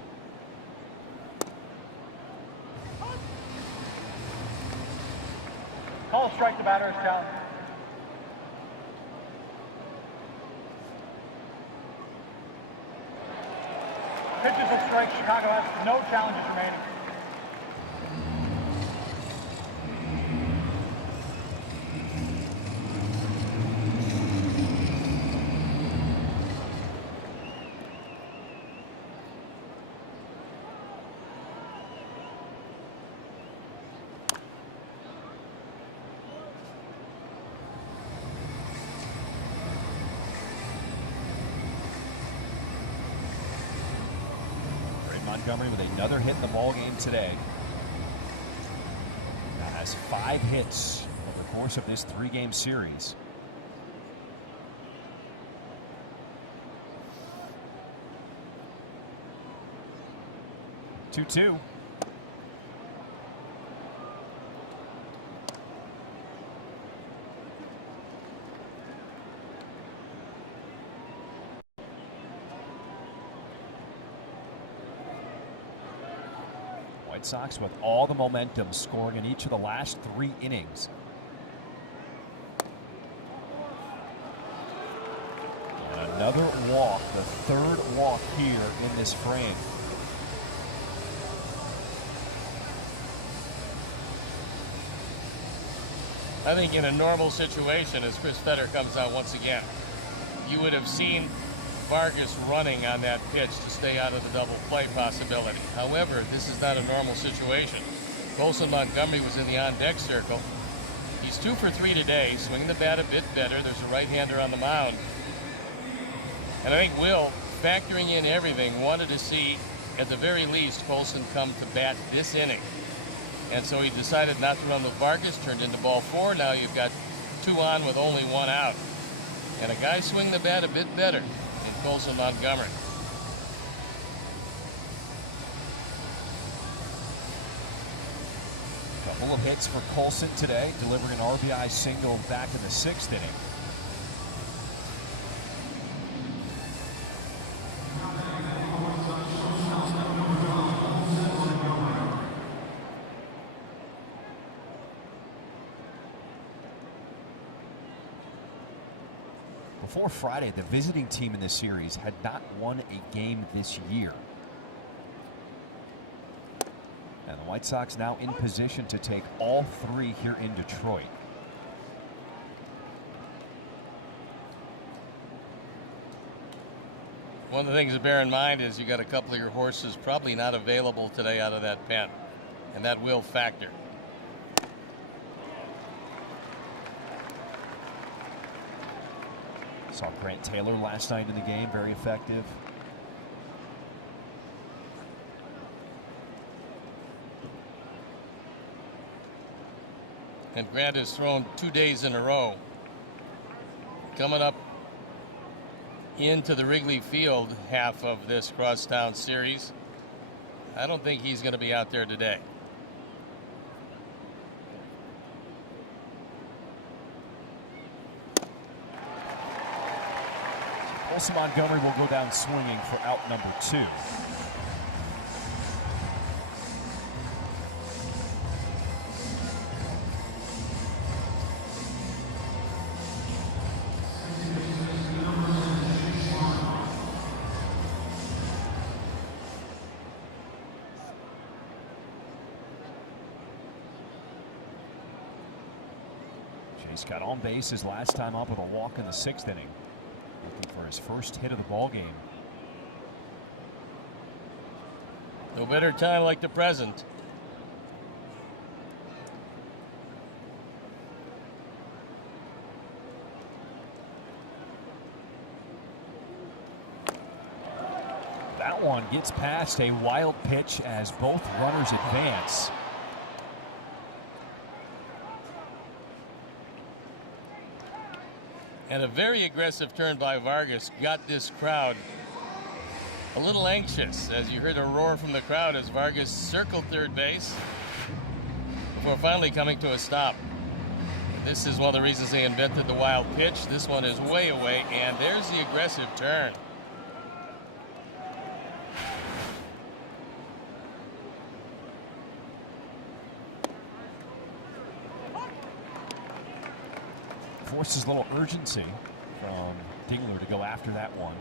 Call a strike to batter, challenge. Pitches a strike. Chicago has no challenges remaining. Montgomery with another hit in the ball game today. Now has 5 hits over the course of this 3-game series. Two. White Sox with all the momentum, scoring in each of the last 3 innings. And another walk, the 3rd walk here in this frame. I think in a normal situation, as Chris Fetter comes out once again, you would have seen Vargas running on that pitch to stay out of the double play possibility. However, this is not a normal situation. Colson Montgomery was in the on-deck circle. He's 2 for 3 today, swinging the bat a bit better. There's a right-hander on the mound. And I think Will, factoring in everything, wanted to see, at the very least, Colson come to bat this inning. And so he decided not to run with Vargas, turned into ball 4. Now you've got 2 on with only 1 out. And a guy swing the bat a bit better. Colson Montgomery. Couple of hits for Colson today, delivering an RBI single back in the 6th inning. Before Friday, the visiting team in this series had not won a game this year. And the White Sox now in position to take all 3 here in Detroit. One of the things to bear in mind is you got a couple of your horses probably not available today out of that pen, and that will factor. Saw Grant Taylor last night in the game, very effective. And Grant has thrown 2 days in a row. Coming up into the Wrigley Field half of this crosstown series. I don't think he's going to be out there today. Olson Montgomery will go down swinging for out number 2. Chase got on base his last time up with a walk in the 6th inning. Looking for his first hit of the ball game. No better time like the present. That one gets past a wild pitch as both runners advance. And a very aggressive turn by Vargas got this crowd a little anxious, as you heard a roar from the crowd as Vargas circled third base before finally coming to a stop. This is one of the reasons they invented the wild pitch. This one is way away, and there's the aggressive turn. Forces a little urgency from Dingler to go after that one.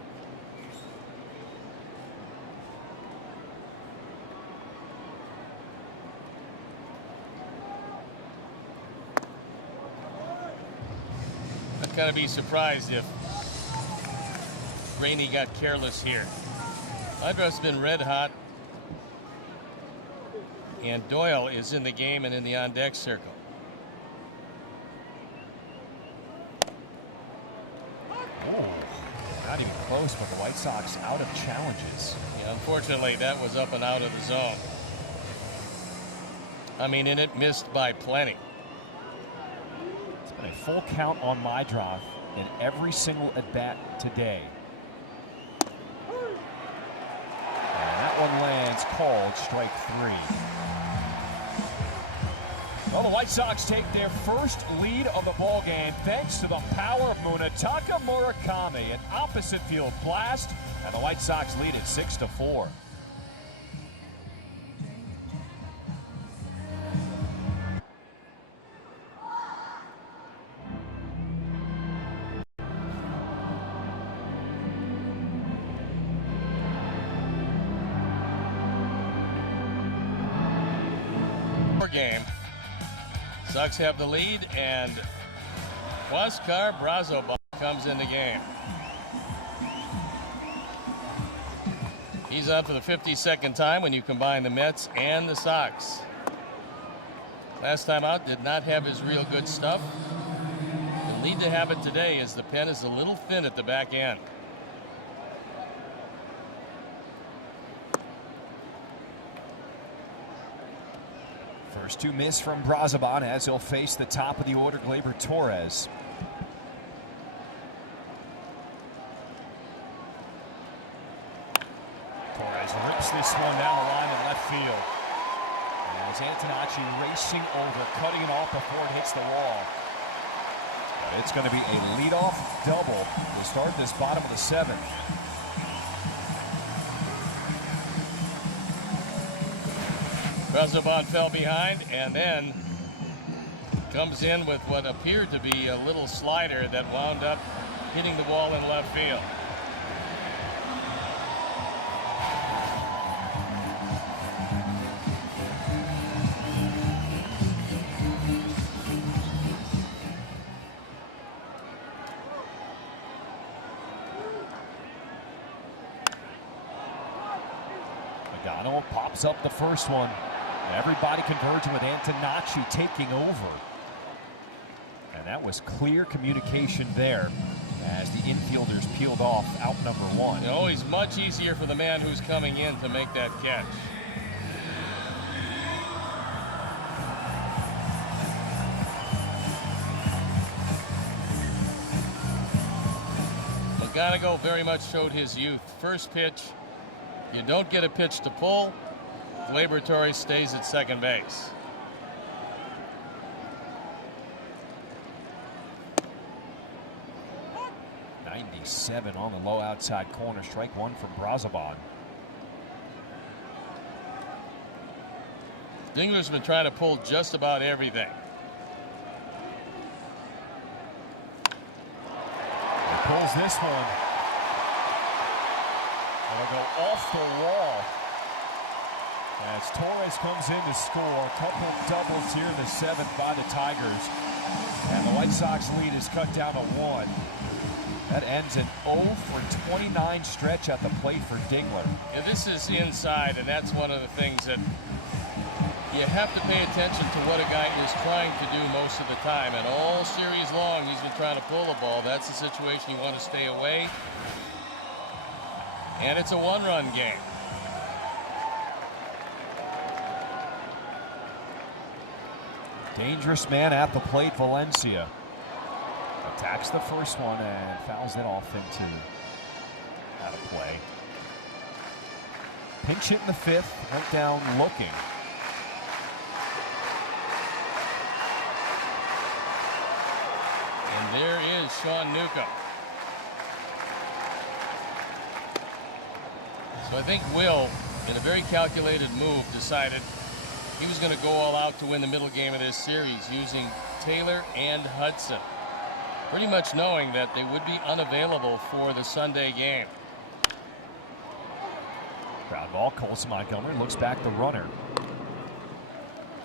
I'd kind of be surprised if Rainey got careless here. Hydra's been red hot, and Doyle is in the game and in the on-deck circle. Not even close, but the White Sox out of challenges. Yeah, unfortunately, that was up and out of the zone. I mean, and it missed by plenty. It's been a full count on my drive in every single at-bat today. And that one lands called strike 3. Well, the White Sox take their first lead of the ball game thanks to the power of Munetaka Murakami. An opposite field blast, and the White Sox lead it 6-4. Game. Sox have the lead, and Huáscar Brazoban comes in the game. He's on for the 52nd time when you combine the Mets and the Sox. Last time out did not have his real good stuff. He'll need to have it today as the pen is a little thin at the back end. First 2 miss from Brazoban as he'll face the top of the order, Gleyber Torres. Torres rips this one down the line in left field. As Antonacci racing over, cutting it off before it hits the wall. But it's going to be a leadoff double to start this bottom of the 7th. Brazoban fell behind and then comes in with what appeared to be a little slider that wound up hitting the wall in left field. Magano pops up the first one. Everybody converging with Antonacci taking over. And that was clear communication there as the infielders peeled off out number 1. It's always much easier for the man who's coming in to make that catch. McGonigal very much showed his youth. First pitch, you don't get a pitch to pull. Laboratory stays at second base. '97 on the low outside corner. Strike one from Brazoban. Dingler's been trying to pull just about everything. He pulls this one. It'll go off the wall as Torres comes in to score. A couple doubles here in the seventh by the Tigers. And the White Sox lead is cut down to 1. That ends an 0 for 29 stretch at the plate for Dingler. Yeah, this is inside, and that's one of the things that you have to pay attention to what a guy is trying to do most of the time. And all series long, he's been trying to pull the ball. That's the situation you want to stay away. And it's a one-run game. Dangerous man at the plate, Valencia. Attacks the first one and fouls it off into out of play. Pinch hit in the fifth, went down looking. And there is Sean Newcomb. So I think Will, in a very calculated move, decided he was going to go all out to win the middle game of this series using Taylor and Hudson, pretty much knowing that they would be unavailable for the Sunday game. Ground ball, Colson Montgomery looks back the runner.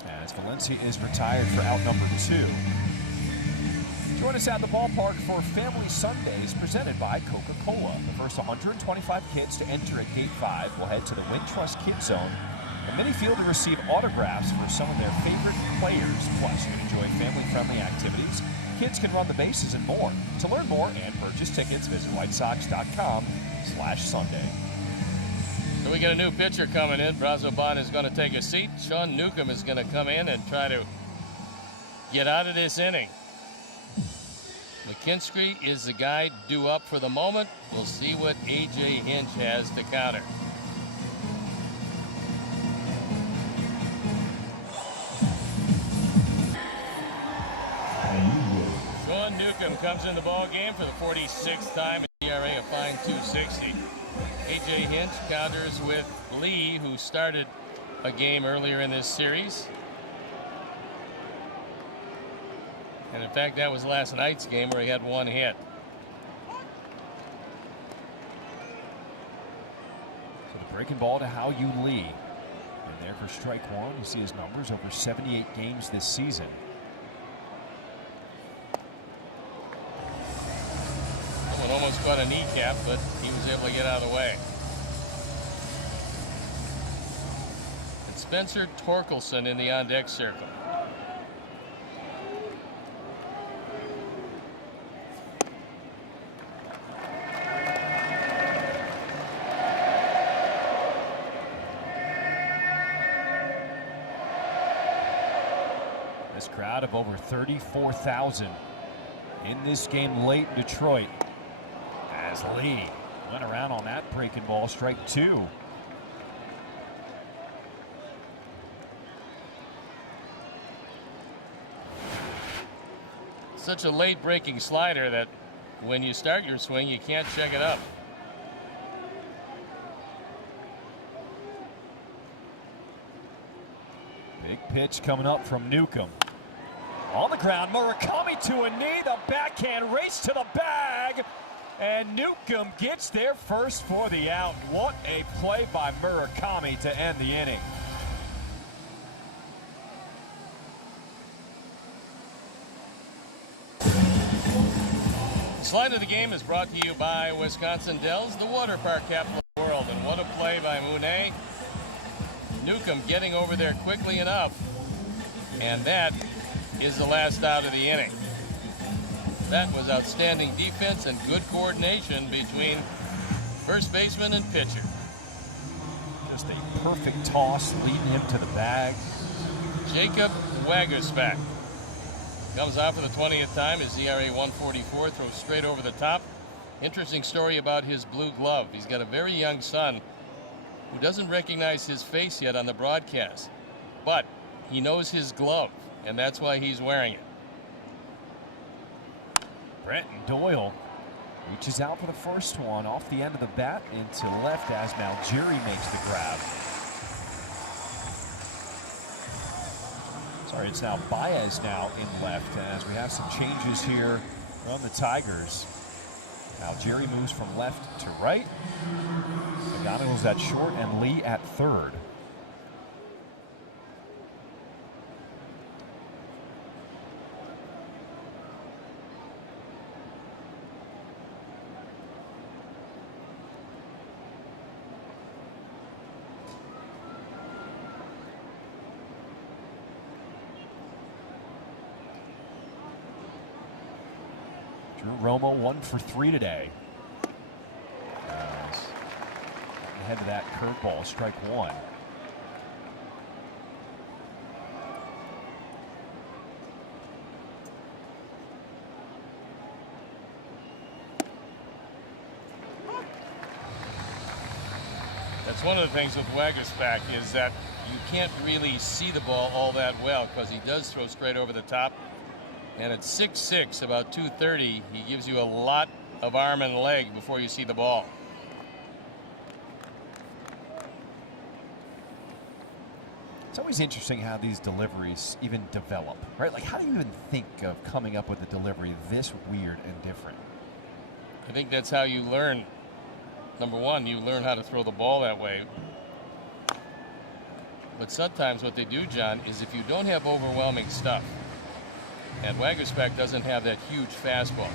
As Valencia is retired for out number 2. Join us at the ballpark for Family Sundays presented by Coca-Cola. The first 125 kids to enter at Gate 5 will head to the Wintrust Kid Zone, a mini field to receive autographs for some of their favorite players. Plus, you can enjoy family-friendly activities. Kids can run the bases and more. To learn more and purchase tickets, visit whitesox.com/Sunday. So we got a new pitcher coming in. Brazoban is going to take a seat. Sean Newcomb is going to come in and try to get out of this inning. McKinstry is the guy due up for the moment. We'll see what A.J. Hinch has to counter. Sean Newcomb comes in the ball game for the 46th time. ERA a fine 2.60. A.J. Hinch counters with Lee, who started a game earlier in this series. And in fact, that was last night's game where he had one hit. So the breaking ball to Hao Yu Lee. And there for strike one. You see his numbers over 78 games this season. Someone almost caught a kneecap, but he was able to get out of the way. It's Spencer Torkelson in the on-deck circle. This crowd of over 34,000 in this game late in Detroit as Lee went around on that breaking ball, strike 2. Such a late breaking slider that when you start your swing, you can't check it up. Big pitch coming up from Newcomb. On the ground, Murakami to a knee, the backhand race to the bag, and Newcomb gets there first for the out. What a play by Murakami to end the inning. The slide of the game is brought to you by Wisconsin Dells, the water park capital of the world, and what a play by Monet. Newcomb getting over there quickly enough, and that is the last out of the inning. That was outstanding defense and good coordination between first baseman and pitcher. Just a perfect toss leading him to the bag. Jacob Wagersbach comes out for the 20th time. His ERA 1.44, throws straight over the top. Interesting story about his blue glove. He's got a very young son who doesn't recognize his face yet on the broadcast, but he knows his glove, and that's why he's wearing it. Brenton Doyle reaches out for the first one off the end of the bat into left as Malgeri makes the grab. Sorry, it's now Baez now in left as we have some changes here on the Tigers. Malgeri moves from left to right. McGonigal's at short and Lee at third. Drew Romo 1 for 3 today. Ahead of that curveball, strike one. That's one of the things with Wagerspack is that you can't really see the ball all that well because he does throw straight over the top. And at 6'6", about 230, he gives you a lot of arm and leg before you see the ball. It's always interesting how these deliveries even develop, right? Like, how do you even think of coming up with a delivery this weird and different? I think that's how you learn. Number one, you learn how to throw the ball that way. But sometimes what they do, John, is if you don't have overwhelming stuff, and Wagerspack doesn't have that huge fastball,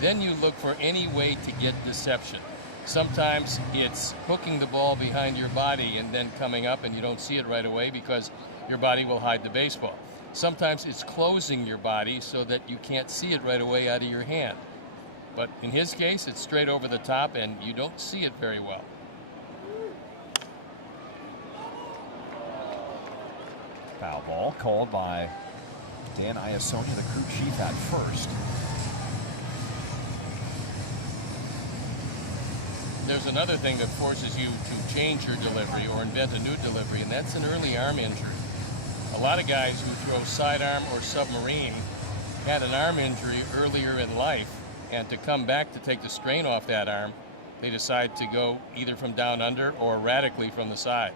then you look for any way to get deception. Sometimes it's hooking the ball behind your body and then coming up and you don't see it right away because your body will hide the baseball. Sometimes it's closing your body so that you can't see it right away out of your hand. But in his case, it's straight over the top and you don't see it very well. Foul ball called by Dan Iasonia, the crew chief, at first. There's another thing that forces you to change your delivery or invent a new delivery, and that's an early arm injury. A lot of guys who throw sidearm or submarine had an arm injury earlier in life, and to come back to take the strain off that arm, they decide to go either from down under or radically from the side.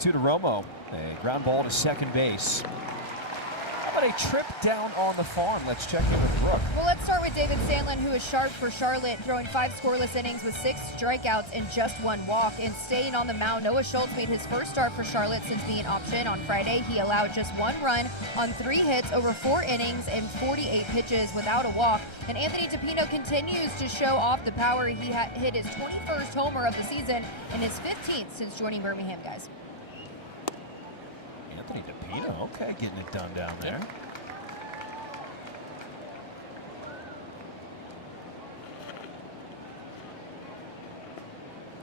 To Romo, a ground ball to second base. How about a trip down on the farm? Let's check in with Brooke. Well, let's start with David Sandlin, who is sharp for Charlotte, throwing 5 scoreless innings with 6 strikeouts and just 1 walk. And staying on the mound, Noah Schultz made his first start for Charlotte since being optioned on Friday. He allowed just 1 run on 3 hits over 4 innings and 48 pitches without a walk. And Anthony DePino continues to show off the power. He hit his 21st homer of the season and his 15th since joining Birmingham, guys. Anthony DePino, okay, getting it done down there.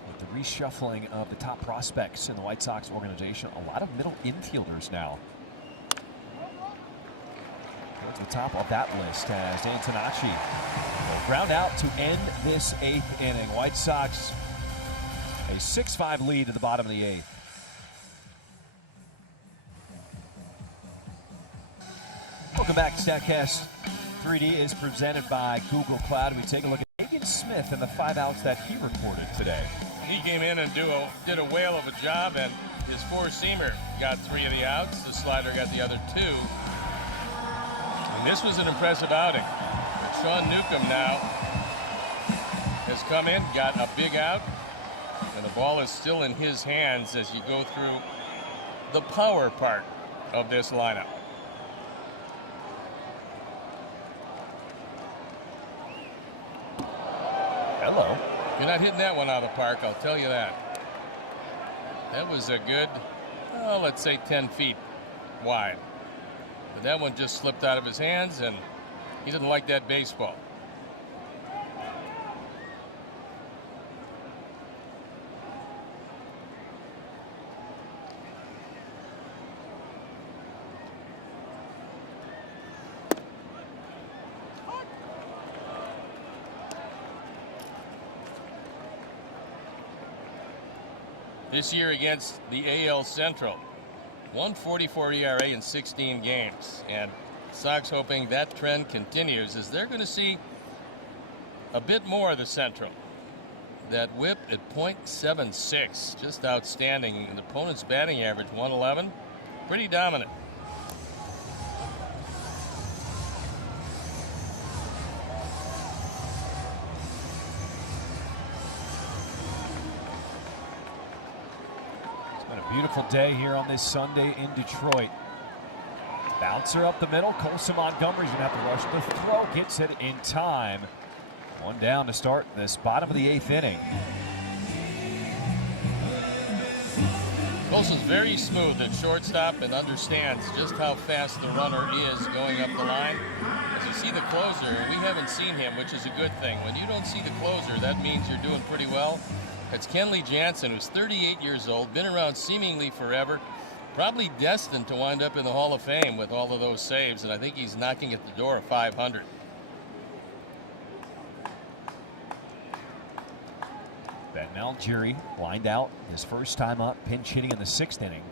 With the reshuffling of the top prospects in the White Sox organization, a lot of middle infielders now. Towards the top of that list as Antonacci will ground out to end this 8th inning. White Sox a 6-5 lead at the bottom of the 8th. Welcome back to StatCast 3D is presented by Google Cloud. We take a look at Megan Smith and the 5 outs that he recorded today. He came in and did a whale of a job, and his 4-seamer got 3 of the outs. The slider got the other 2. And this was an impressive outing. But Sean Newcomb now has come in, got a big out, and the ball is still in his hands as you go through the power part of this lineup. Hello. You're not hitting that one out of the park, I'll tell you that. That was a good, let's say 10 feet wide. But that one just slipped out of his hands, and He didn't like that baseball. This year against the AL Central, 1.44 ERA in 16 games, and Sox hoping that trend continues as they're going to see a bit more of the Central. That whip at .76, just outstanding. An opponent's batting average 111, pretty dominant. Beautiful day here on this Sunday in Detroit. Bouncer up the middle. Colson Montgomery's going to have to rush the throw. Gets it in time. One down to start this bottom of the 8th inning. Colson's very smooth at shortstop and understands just how fast the runner is going up the line. As you see the closer, we haven't seen him, which is a good thing. When you don't see the closer, that means you're doing pretty well. It's Kenley Jansen, who's 38 years old, been around seemingly forever, probably destined to wind up in the Hall of Fame with all of those saves, and I think he's knocking at the door of 500. Ben Malgeri lined out his first time up, pinch hitting in the 6th inning.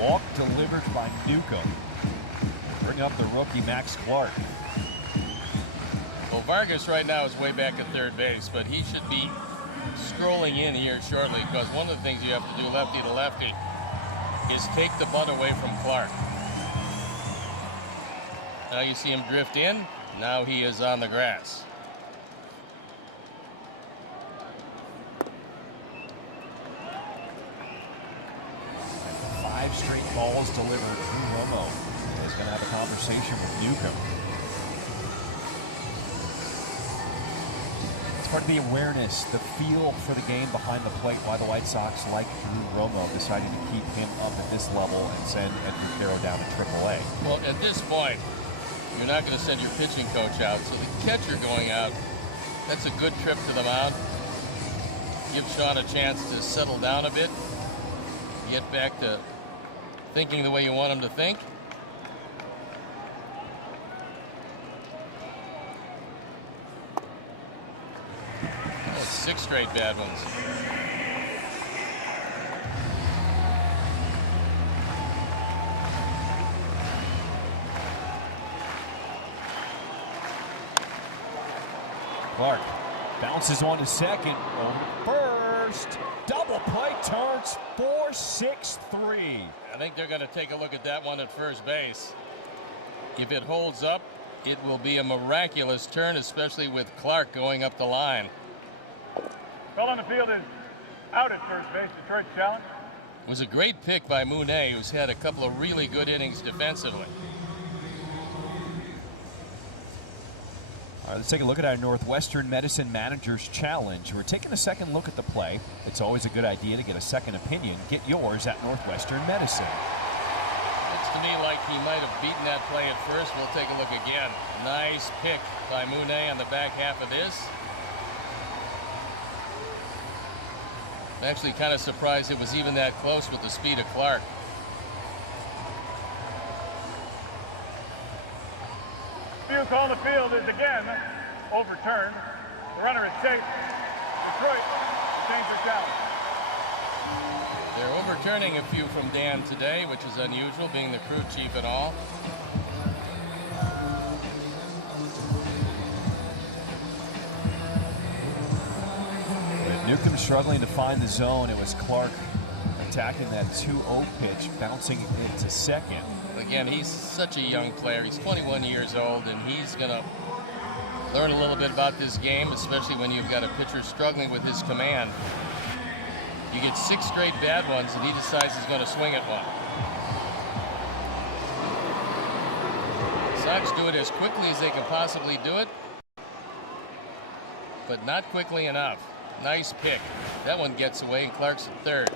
Walk delivered by Newcomb. Bring up the rookie Max Clark. Well, Vargas right now is way back at third base, but he should be scrolling in here shortly because one of the things you have to do lefty to lefty is take the bunt away from Clark. Now you see him drift in. Now he is on the grass. 5 straight balls delivered. Drew Romo is going to have a conversation with Newcomb. It's part of the awareness, the feel for the game behind the plate, why the White Sox, like Drew Romo, decided to keep him up at this level and send Edgar Carroll down to AAA. Well, at this point, you're not going to send your pitching coach out, so the catcher going out, that's a good trip to the mound. Give Sean a chance to settle down a bit, get back to thinking the way you want him to think. Oh, 6 straight bad ones. Clark bounces on to second, over to first. Double play, turns 4-6-3. I think they're going to take a look at that one at first base. If it holds up, it will be a miraculous turn, especially with Clark going up the line. Call on the field is out at first base. Detroit's challenge. It was a great pick by Mooney, who's had a couple of really good innings defensively. All right, let's take a look at our Northwestern Medicine Manager's Challenge. We're taking a second look at the play. It's always a good idea to get a second opinion. Get yours at Northwestern Medicine. Looks to me like he might have beaten that play at first. We'll take a look again. Nice pick by Mooney on the back half of this. I'm actually kind of surprised it was even that close with the speed of Clark. Field call on the field is again overturned. The runner is safe. Detroit change their challenge. They're overturning a few from Dan today, which is unusual, being the crew chief and all. With Newcomb struggling to find the zone, it was Clark attacking that 2-0 pitch, bouncing it to second. Again, he's such a young player. He's 21 years old, and he's going to learn a little bit about this game, especially when you've got a pitcher struggling with his command. You get 6 straight bad ones, and he decides he's going to swing at one. Sox do it as quickly as they can possibly do it, but not quickly enough. Nice pick. That one gets away, and Clark's at third.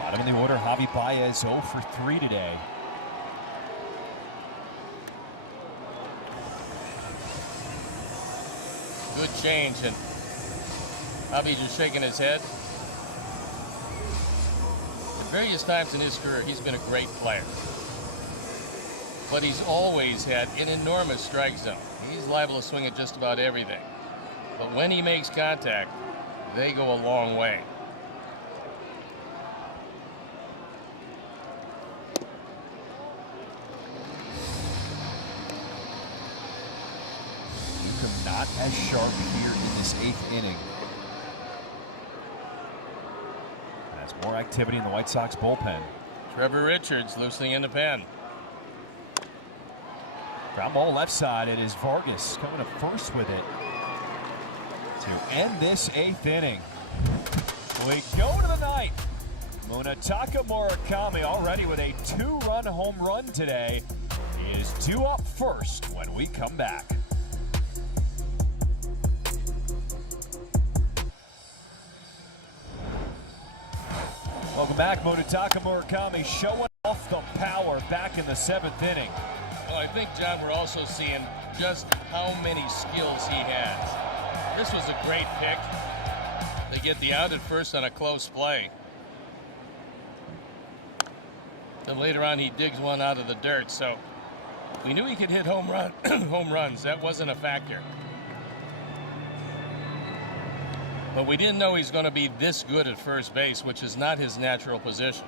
Bottom of the order, Javi Baez 0 for 3 today. Good change, and Javi just shaking his head. At various times in his career, he's been a great player. But he's always had an enormous strike zone. He's liable to swing at just about everything. But when he makes contact, they go a long way. Newcomb not as sharp here in this 8th inning. Has more activity in the White Sox bullpen. Trevor Richards loosening in the pen. Ground ball left side. It is Vargas coming up first with it to end this 8th inning. We go to the 9th. Munetaka Murakami already with a 2-run home run today. He is due up first when we come back. Welcome back. Munetaka Murakami showing off the power back in the 7th inning. Well, I think, John, we're also seeing just how many skills he has. This was a great pick. They get the out at first on a close play. Then later on, he digs one out of the dirt. So we knew he could hit home runs. That wasn't a factor. But we didn't know he's going to be this good at first base, which is not his natural position.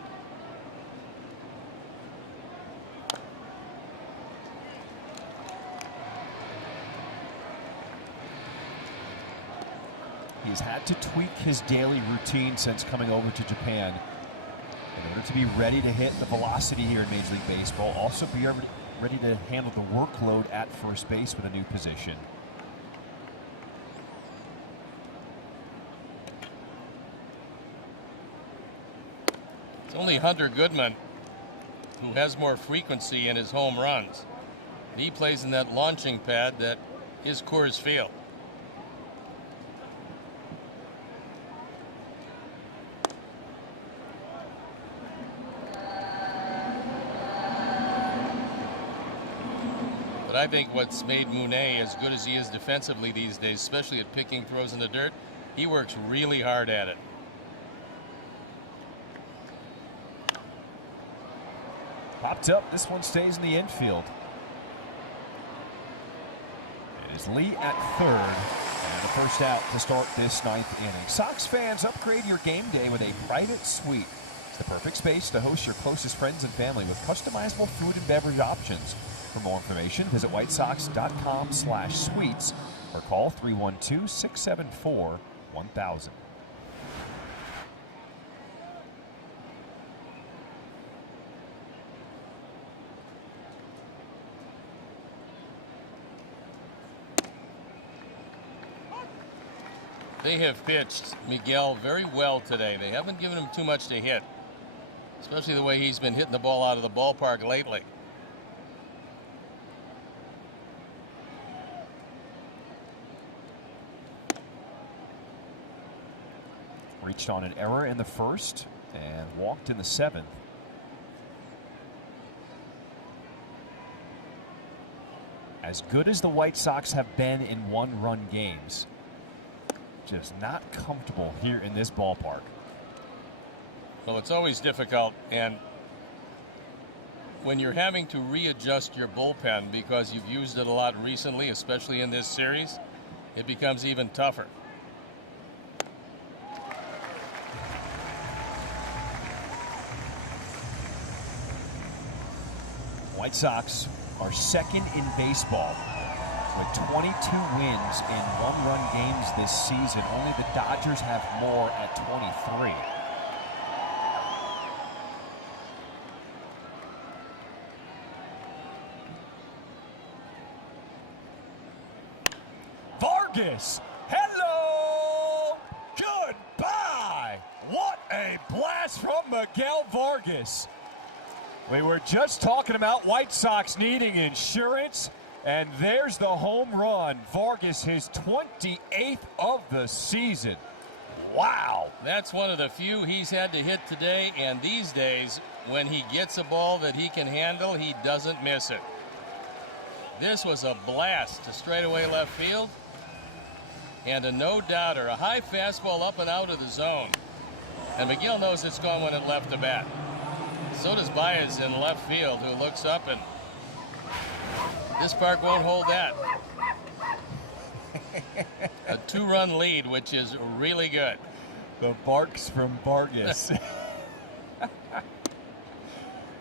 He's had to tweak his daily routine since coming over to Japan in order to be ready to hit the velocity here in Major League Baseball. Also be ready to handle the workload at first base with a new position. It's only Hunter Goodman who has more frequency in his home runs. He plays in that launching pad that is Coors Field. I think what's made Monet as good as he is defensively these days, especially at picking throws in the dirt, he works really hard at it. Popped up. This one stays in the infield. It is Lee at third. And the first out to start this 9th inning. Sox fans, upgrade your game day with a private suite. It's the perfect space to host your closest friends and family with customizable food and beverage options. For more information, visit whitesox.com/suites or call 312-674-1000. They have pitched Miguel very well today. They haven't given him too much to hit, especially the way he's been hitting the ball out of the ballpark lately. Reached on an error in the first and walked in the 7th. As good as the White Sox have been in one-run games, just not comfortable here in this ballpark. Well, it's always difficult, and when you're having to readjust your bullpen because you've used it a lot recently, especially in this series, it becomes even tougher. White Sox are second in baseball with 22 wins in one-run games this season. Only the Dodgers have more at 23. Vargas. Hello! Goodbye! What a blast from Miguel Vargas. We were just talking about White Sox needing insurance, and there's the home run. Vargas, his 28th of the season. Wow. That's one of the few he's had to hit today, and these days, when he gets a ball that he can handle, he doesn't miss it. This was a blast to straightaway left field, and a no-doubter, a high fastball up and out of the zone. And Miguel knows it's gone when it left the bat. So does Baez in left field, who looks up, and this park won't hold that. A 2-run lead, which is really good. The barks from Vargas.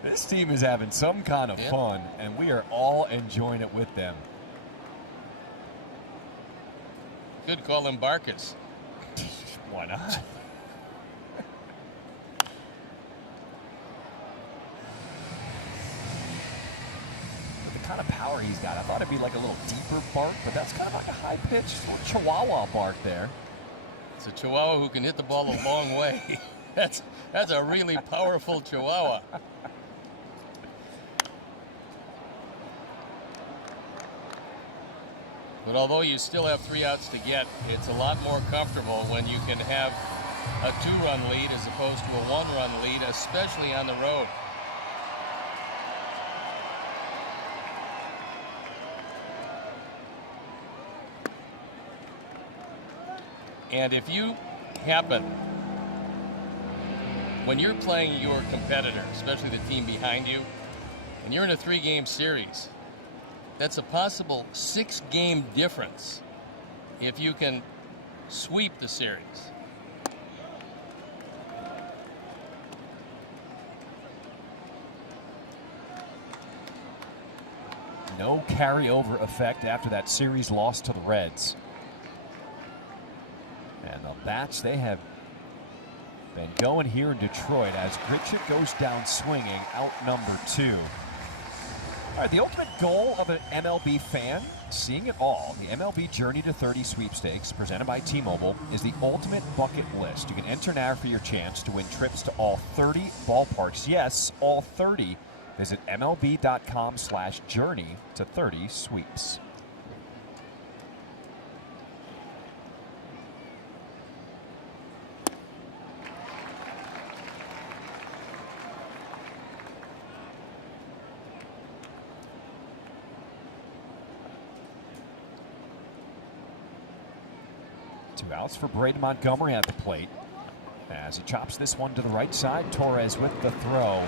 This team is having some kind of fun, and we are all enjoying it with them. Could call him Barkus. Why not? The kind of power he's got, I thought it'd be like a little deeper bark, but that's kind of like a high-pitched chihuahua bark there. It's a chihuahua who can hit the ball a long way. That's a really powerful chihuahua. But although you still have 3 outs to get, it's a lot more comfortable when you can have a 2-run lead as opposed to a 1-run lead, especially on the road. And if you happen, when you're playing your competitor, especially the team behind you, and you're in a 3-game series, that's a possible 6-game difference if you can sweep the series. No carryover effect after that series loss to the Reds. And the bats, they have been going here in Detroit as Grichuk goes down swinging, out number 2. All right, the ultimate goal of an MLB fan, seeing it all, the MLB Journey to 30 sweepstakes presented by T-Mobile is the ultimate bucket list. You can enter now for your chance to win trips to all 30 ballparks. Yes, all 30. Visit MLB.com/journey to 30 sweeps. Two outs for Braden Montgomery at the plate. As he chops this one to the right side, Torres with the throw.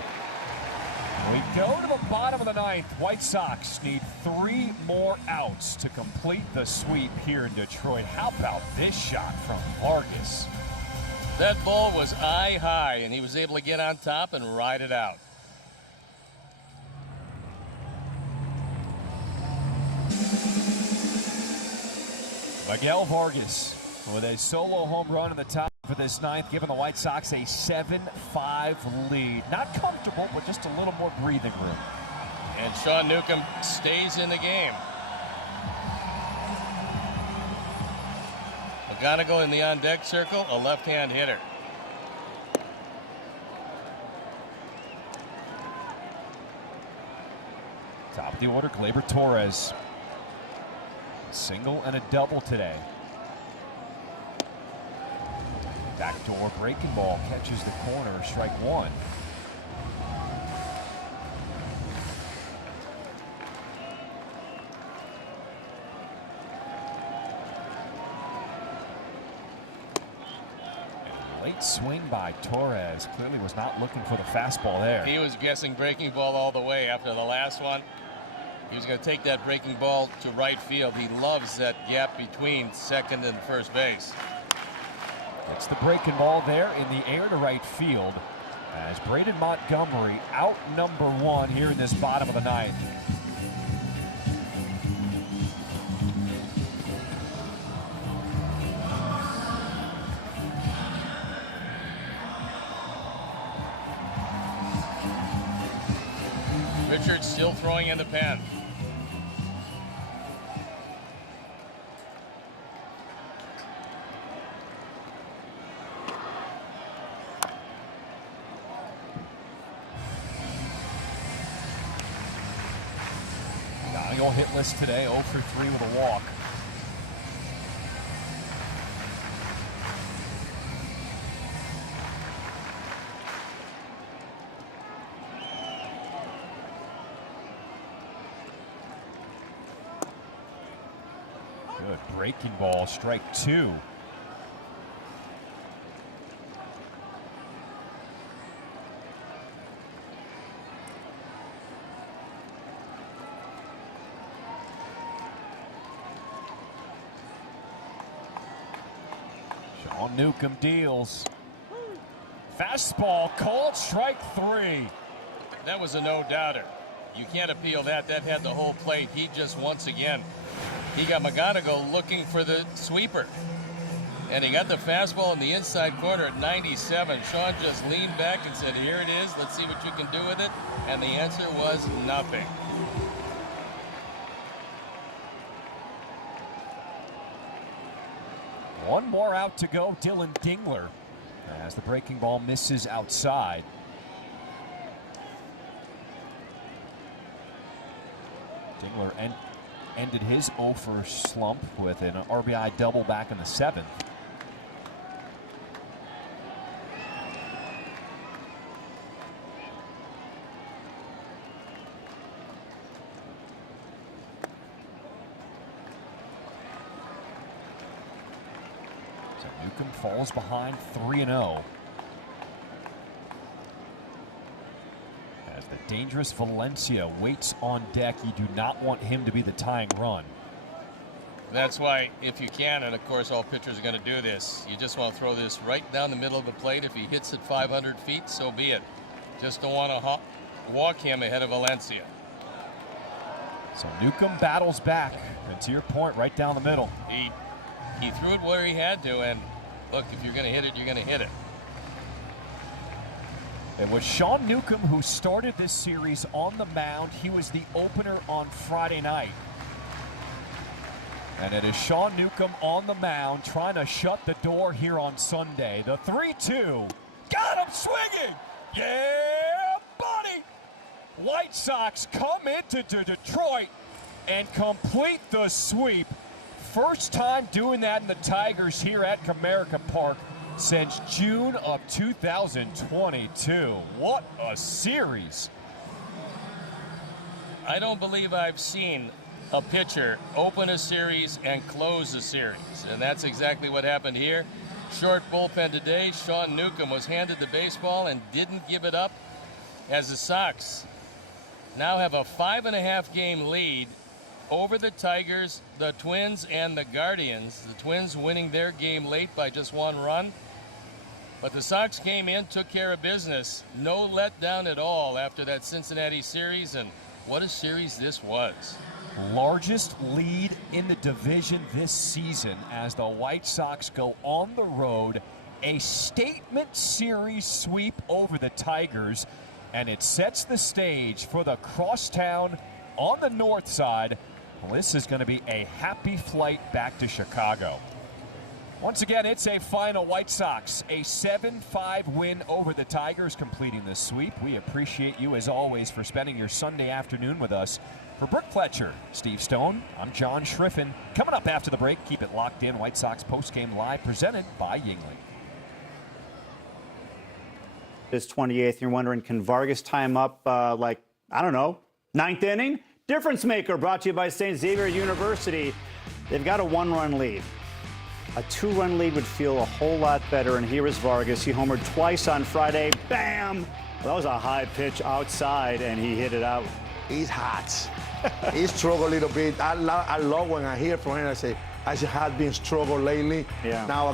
We go to the bottom of the 9th. White Sox need 3 more outs to complete the sweep here in Detroit. How about this shot from Vargas? That ball was eye high, and he was able to get on top and ride it out. Miguel Vargas with a solo home run in the top for this 9th, giving the White Sox a 7-5 lead. Not comfortable, but just a little more breathing room. And Sean Newcomb stays in the game. McGonigal in the on-deck circle, a left-hand hitter. Top of the order, Gleyber Torres. A single and a double today. Backdoor breaking ball catches the corner, strike 1. And late swing by Torres. Clearly was not looking for the fastball there. He was guessing breaking ball all the way after the last one. He was going to take that breaking ball to right field. He loves that gap between second and first base. It's the breaking ball there in the air to right field as Braden Montgomery out number 1 here in this bottom of the 9th. Richards still throwing in the pen. Final hitless today, 0 for 3 with a walk. Good breaking ball, strike 2. Sean Newcomb deals. Fastball called, strike 3. That was a no-doubter. You can't appeal that. That had the whole plate. He just, once again, he got McGonigal looking for the sweeper. And he got the fastball in the inside corner at 97. Sean just leaned back and said, here it is. Let's see what you can do with it. And the answer was nothing. One more out to go, Dylan Dingler, as the breaking ball misses outside. Dingler ended his 0 for slump with an RBI double back in the 7th. So Newcomb falls behind 3-0. As the dangerous Valencia waits on deck, you do not want him to be the tying run. That's why, if you can, and of course all pitchers are going to do this, you just want to throw this right down the middle of the plate. If he hits it 500 feet, so be it. Just don't want to walk him ahead of Valencia. So Newcomb battles back, and to your point, right down the middle. He threw it where he had to, and look, if you're going to hit it, you're going to hit it. It was Sean Newcomb who started this series on the mound. He was the opener on Friday night. And it is Sean Newcomb on the mound trying to shut the door here on Sunday. The 3-2. Got him swinging! Yeah, buddy! White Sox come into Detroit and complete the sweep. First time doing that in the Tigers here at Comerica Park since June of 2022. What a series. I don't believe I've seen a pitcher open a series and close a series, and that's exactly what happened here. Short bullpen today. Sean Newcomb was handed the baseball and didn't give it up, as the Sox now have a 5.5 game lead over the Tigers, the Twins, and the Guardians. The Twins winning their game late by just 1 run. But the Sox came in, took care of business. No letdown at all after that Cincinnati series, and what a series this was. Largest lead in the division this season as the White Sox go on the road. A statement series sweep over the Tigers, and it sets the stage for the crosstown on the north side. Well, this is going to be a happy flight back to Chicago. Once again, it's a final White Sox, a 7-5 win over the Tigers, completing the sweep. We appreciate you, as always, for spending your Sunday afternoon with us. For Brooke Fletcher, Steve Stone, I'm John Schriffen. Coming up after the break, keep it locked in. White Sox postgame live, presented by Yingling. This 28th, you're wondering, can Vargas tie him up like, I don't know, 9th inning? Difference maker brought to you by St. Xavier University. They've got a 1-run lead. A 2-run lead would feel a whole lot better, and here is Vargas. He homered twice on Friday. Bam! Well, that was a high pitch outside, and he hit it out. He's hot. He struggled a little bit. I love when I hear from him. I say, I has been struggling lately. Yeah. Now